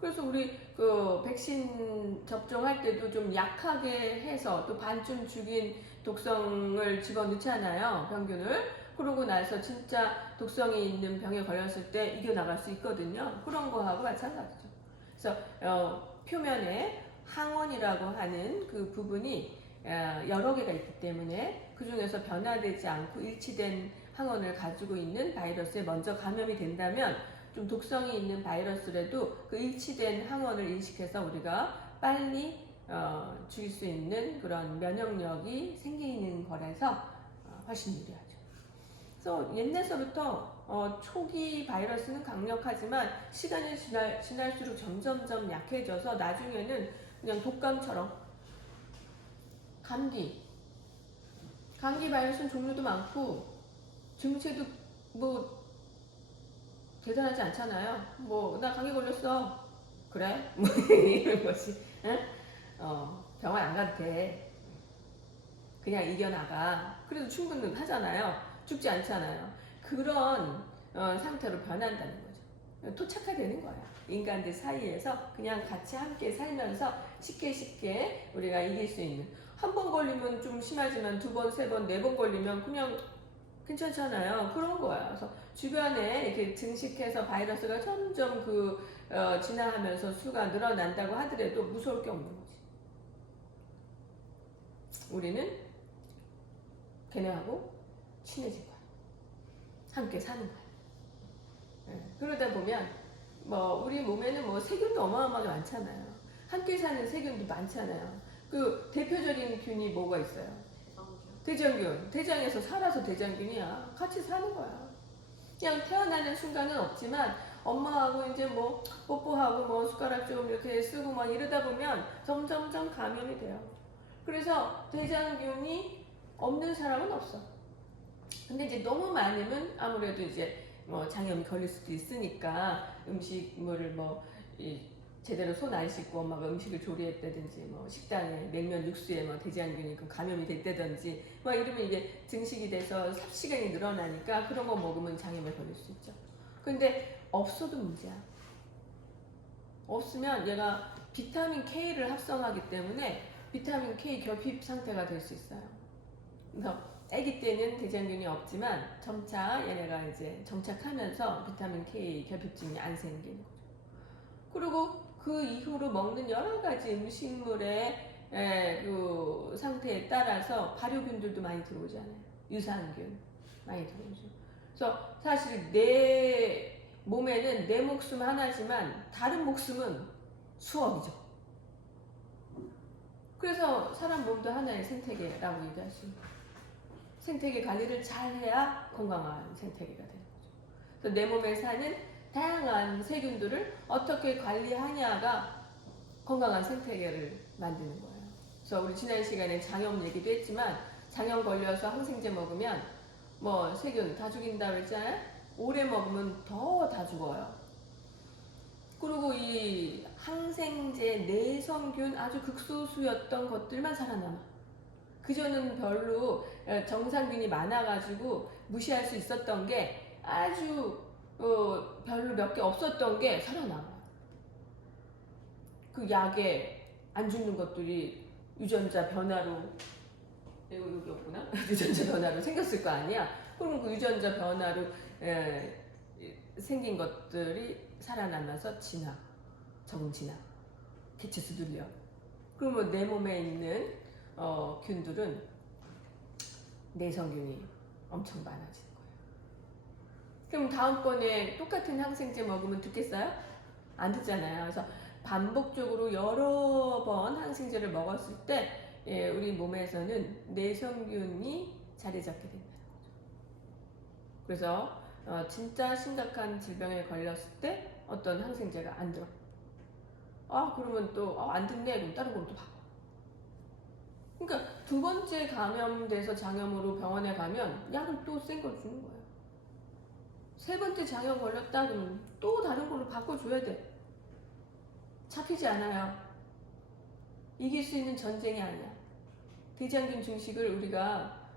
그래서 우리 그 백신 접종할 때도 좀 약하게 해서 또 반쯤 죽인 독성을 집어넣잖아요, 병균을. 그러고 나서 진짜 독성이 있는 병에 걸렸을 때 이겨나갈 수 있거든요. 그런 거하고 마찬가지죠. 그래서 표면에 항원이라고 하는 그 부분이 여러 개가 있기 때문에 그 중에서 변화되지 않고 일치된 항원을 가지고 있는 바이러스에 먼저 감염이 된다면 좀 독성이 있는 바이러스라도 그 일치된 항원을 인식해서 우리가 빨리 죽일 수 있는 그런 면역력이 생기는 거라서 훨씬 유리하죠. 그래서 옛날서부터 초기 바이러스는 강력하지만 시간이 지날수록 점점점 약해져서 나중에는 그냥 독감처럼 감기 바이러스는 종류도 많고 증세도 뭐 대단하지 않잖아요. 뭐 나 감기 걸렸어. 그래? 뭐 이런 것이. 응? 병원 안 가도 돼. 그냥 이겨나가. 그래도 충분하잖아요. 죽지 않잖아요. 그런 상태로 변한다는 거죠. 토착화되는 거예요. 인간들 사이에서 그냥 같이 함께 살면서 쉽게 우리가 이길 수 있는. 한 번 걸리면 좀 심하지만 2번, 3번, 4번 걸리면 그냥 괜찮잖아요. 그런 거야. 그래서 주변에 이렇게 증식해서 바이러스가 점점 진화하면서 수가 늘어난다고 하더라도 무서울 게 없는 거지. 우리는 걔네하고 친해질 거야. 함께 사는 거야. 그러다 보면 우리 몸에는 세균도 어마어마하게 많잖아요. 함께 사는 세균도 많잖아요. 그 대표적인 균이 뭐가 있어요? 대장균. 대장에서 살아서 대장균이야. 같이 사는 거야. 그냥 태어나는 순간은 없지만 엄마하고 이제 뽀뽀하고 숟가락 좀 이렇게 쓰고 막 이러다 보면 점점점 감염이 돼요. 그래서 대장균이 없는 사람은 없어. 근데 이제 너무 많으면 아무래도 이제 장염이 걸릴 수도 있으니까 음식물을 제대로 손 안 씻고 엄마가 음식을 조리했다든지 뭐 식단에 냉면 육수에 뭐 대장균이 그 감염이 됐다든지 뭐 이러면 이게 증식이 돼서 삽시간이 늘어나니까 그런 거 먹으면 장염에 걸릴 수 있죠. 근데 없어도 문제야. 없으면 얘가 비타민 K를 합성하기 때문에 비타민 K 결핍 상태가 될 수 있어요. 그래서 아기 때는 대장균이 없지만 점차 얘네가 이제 정착하면서 비타민 K 결핍증이 안 생기는 거죠. 그리고 그 이후로 먹는 여러 가지 음식물의 그 상태에 따라서 발효균들도 많이 들어오잖아요. 유산균 많이 들어오죠. 그래서 사실 내 몸에는 내 목숨 하나지만 다른 목숨은 수억이죠. 그래서 사람 몸도 하나의 생태계라고 얘기할 수 있는 거예요. 생태계 관리를 잘 해야 건강한 생태계가 되는 거죠. 그래서 내 몸에 사는 다양한 세균들을 어떻게 관리하냐가 건강한 생태계를 만드는 거예요. 그래서 우리 지난 시간에 장염 얘기도 했지만 장염 걸려서 항생제 먹으면 뭐 세균 다 죽인다고 했잖아요. 오래 먹으면 더 다 죽어요. 그리고 이 항생제 내성균 아주 극소수였던 것들만 살아남아. 그전은 별로 정상균이 많아가지고 무시할 수 있었던 게 아주 별로 몇 개 없었던 게 살아남아. 그 약에 안 죽는 것들이 유전자 변화로 여기 없구나. 유전자 변화로 생겼을 거 아니야. 그럼 그 유전자 변화로 생긴 것들이 살아남아서 적응 진화, 개체수 늘려. 그러면 내 몸에 있는 균들은 내성균이 엄청 많아지는 거예요. 그럼 다음번에 똑같은 항생제 먹으면 듣겠어요? 안 듣잖아요. 그래서 반복적으로 여러 번 항생제를 먹었을 때 우리 몸에서는 내성균이 자리 잡게 된다는 거죠. 그래서 진짜 심각한 질병에 걸렸을 때 어떤 항생제가 안 들어. 그러면 또 안 듣네. 그럼 다른 걸로 또 바꿔. 그러니까 두 번째 감염돼서 장염으로 병원에 가면 약을 또 센 걸 주는 거예요. 세 번째 장염 걸렸다 그러면 또 다른 걸로 바꿔줘야 돼. 잡히지 않아요. 이길 수 있는 전쟁이 아니야. 대장균 증식을 우리가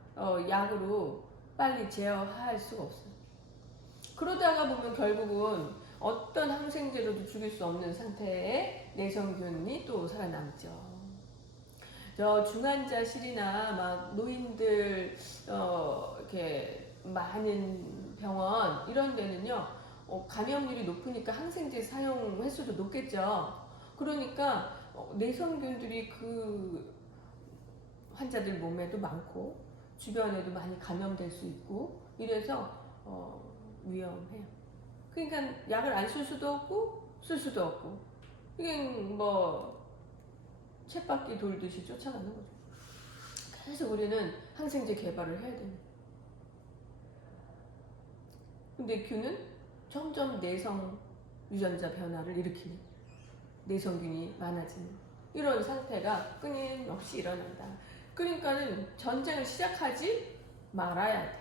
약으로 빨리 제어할 수가 없어요. 그러다가 보면 결국은 어떤 항생제로도 죽일 수 없는 상태에 내성균이 또 살아남죠. 저 중환자실이나 막 노인들 이렇게 많은 병원 이런 데는요 감염률이 높으니까 항생제 사용 횟수도 높겠죠. 그러니까 내성균들이 그 환자들 몸에도 많고 주변에도 많이 감염될 수 있고 이래서 위험해요. 그러니까 약을 안 쓸 수도 없고 쓸 수도 없고 이게 뭐 쳇바퀴 돌듯이 쫓아가는 거죠. 그래서 우리는 항생제 개발을 해야 됩니다. 근데 균은 점점 내성 유전자 변화를 일으키는 내성균이 많아지는 이런 상태가 끊임없이 일어난다. 그러니까는 전쟁을 시작하지 말아야 돼.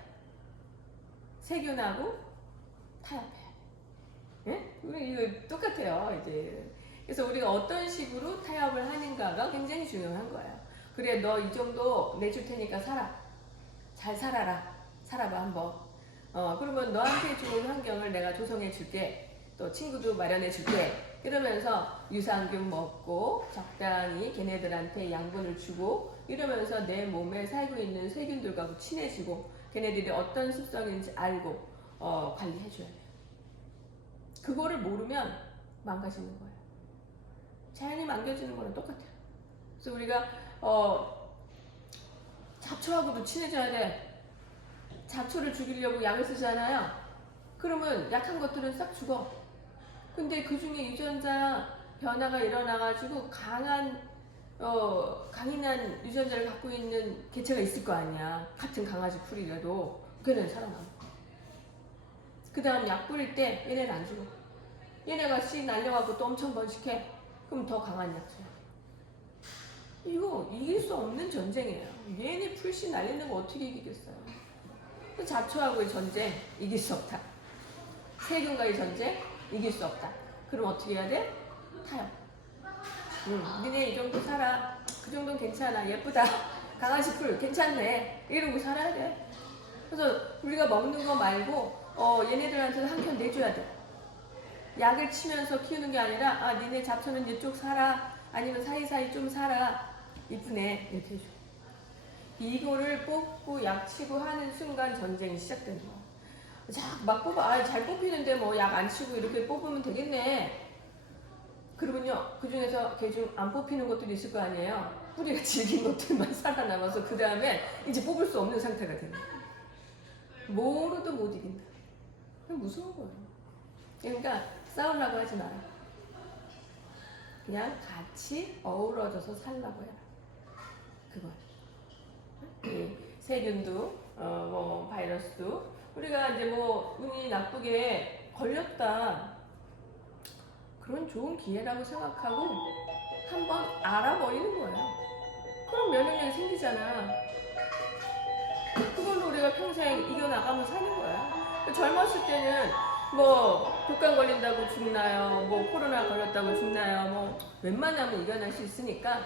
세균하고 타협해야 돼. 예? 우리 이거 똑같아요. 이제 그래서 우리가 어떤 식으로 타협을 하는가가 굉장히 중요한 거예요. 그래 너 이 정도 내줄 테니까 살아. 잘 살아라. 살아봐 한번. 그러면 너한테 좋은 환경을 내가 조성해 줄게. 또 친구도 마련해 줄게. 이러면서 유산균 먹고 적당히 걔네들한테 양분을 주고 이러면서 내 몸에 살고 있는 세균들과 친해지고 걔네들이 어떤 습성인지 알고 관리해줘야 돼요. 그거를 모르면 망가지는 거예요. 자연이 망가지는 거랑 똑같아요. 그래서 우리가 잡초하고도 친해져야 돼. 잡초를 죽이려고 약을 쓰잖아요. 그러면 약한 것들은 싹 죽어. 근데 그 중에 유전자 변화가 일어나가지고 강인한 유전자를 갖고 있는 개체가 있을 거 아니야. 같은 강아지 풀이라도 걔네는 살아남아. 그 다음 약 뿌릴 때 얘네는 안 죽어. 얘네가 씩 날려갖고 또 엄청 번식해. 그럼 더 강한 약 써야 돼. 이거 이길 수 없는 전쟁이에요. 얘네 풀씨 날리는 거 어떻게 이기겠어요? 잡초하고의 전쟁 이길 수 없다. 세균과의 전쟁 이길 수 없다. 그럼 어떻게 해야 돼? 타요. 니네 이 정도 살아. 그 정도는 괜찮아. 예쁘다. 강아지 풀 괜찮네. 이러고 살아야 돼. 그래서 우리가 먹는 거 말고 얘네들한테도 한 켠 내줘야 돼. 약을 치면서 키우는 게 아니라 아 니네 잡초는 이쪽 살아. 아니면 사이사이 좀 살아. 이쁘네. 이렇게 해줘. 이거를 뽑고 약 치고 하는 순간 전쟁이 시작되는 거야. 자, 막 뽑아. 아, 잘 뽑히는데 뭐 약 안 치고 이렇게 뽑으면 되겠네. 그러면요, 그 중에서 걔 중 안 뽑히는 것들이 있을 거 아니에요. 뿌리가 질긴 것들만 살아남아서 그 다음에 이제 뽑을 수 없는 상태가 되는 거예요. 뭐로도 못 이긴다. 그냥 무서운 거예요. 그러니까 싸우려고 하지 마라. 그냥 같이 어우러져서 살라고 해라. 그거야. 이 세균도, 뭐 바이러스도 우리가 이제 뭐 운이 나쁘게 걸렸다. 그런 좋은 기회라고 생각하고 한번 알아버리는 거예요. 그럼 면역력이 생기잖아. 그걸로 우리가 평생 이겨나가면 사는 거야. 젊었을 때는 뭐 독감 걸린다고 죽나요? 뭐 코로나 걸렸다고 죽나요? 뭐 웬만하면 이겨낼 수 있으니까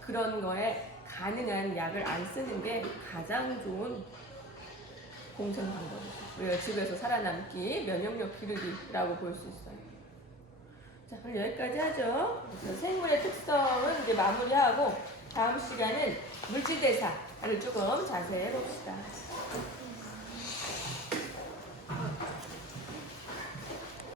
그런 거에 가능한 약을 안 쓰는 게 가장 좋은 공생 방법이죠. 우리가 집에서 살아남기, 면역력 기르기라고 볼 수 있어요. 자, 그럼 여기까지 하죠. 그래서 생물의 특성은 이제 마무리하고 다음 시간은 물질 대사를 조금 자세히 해봅시다.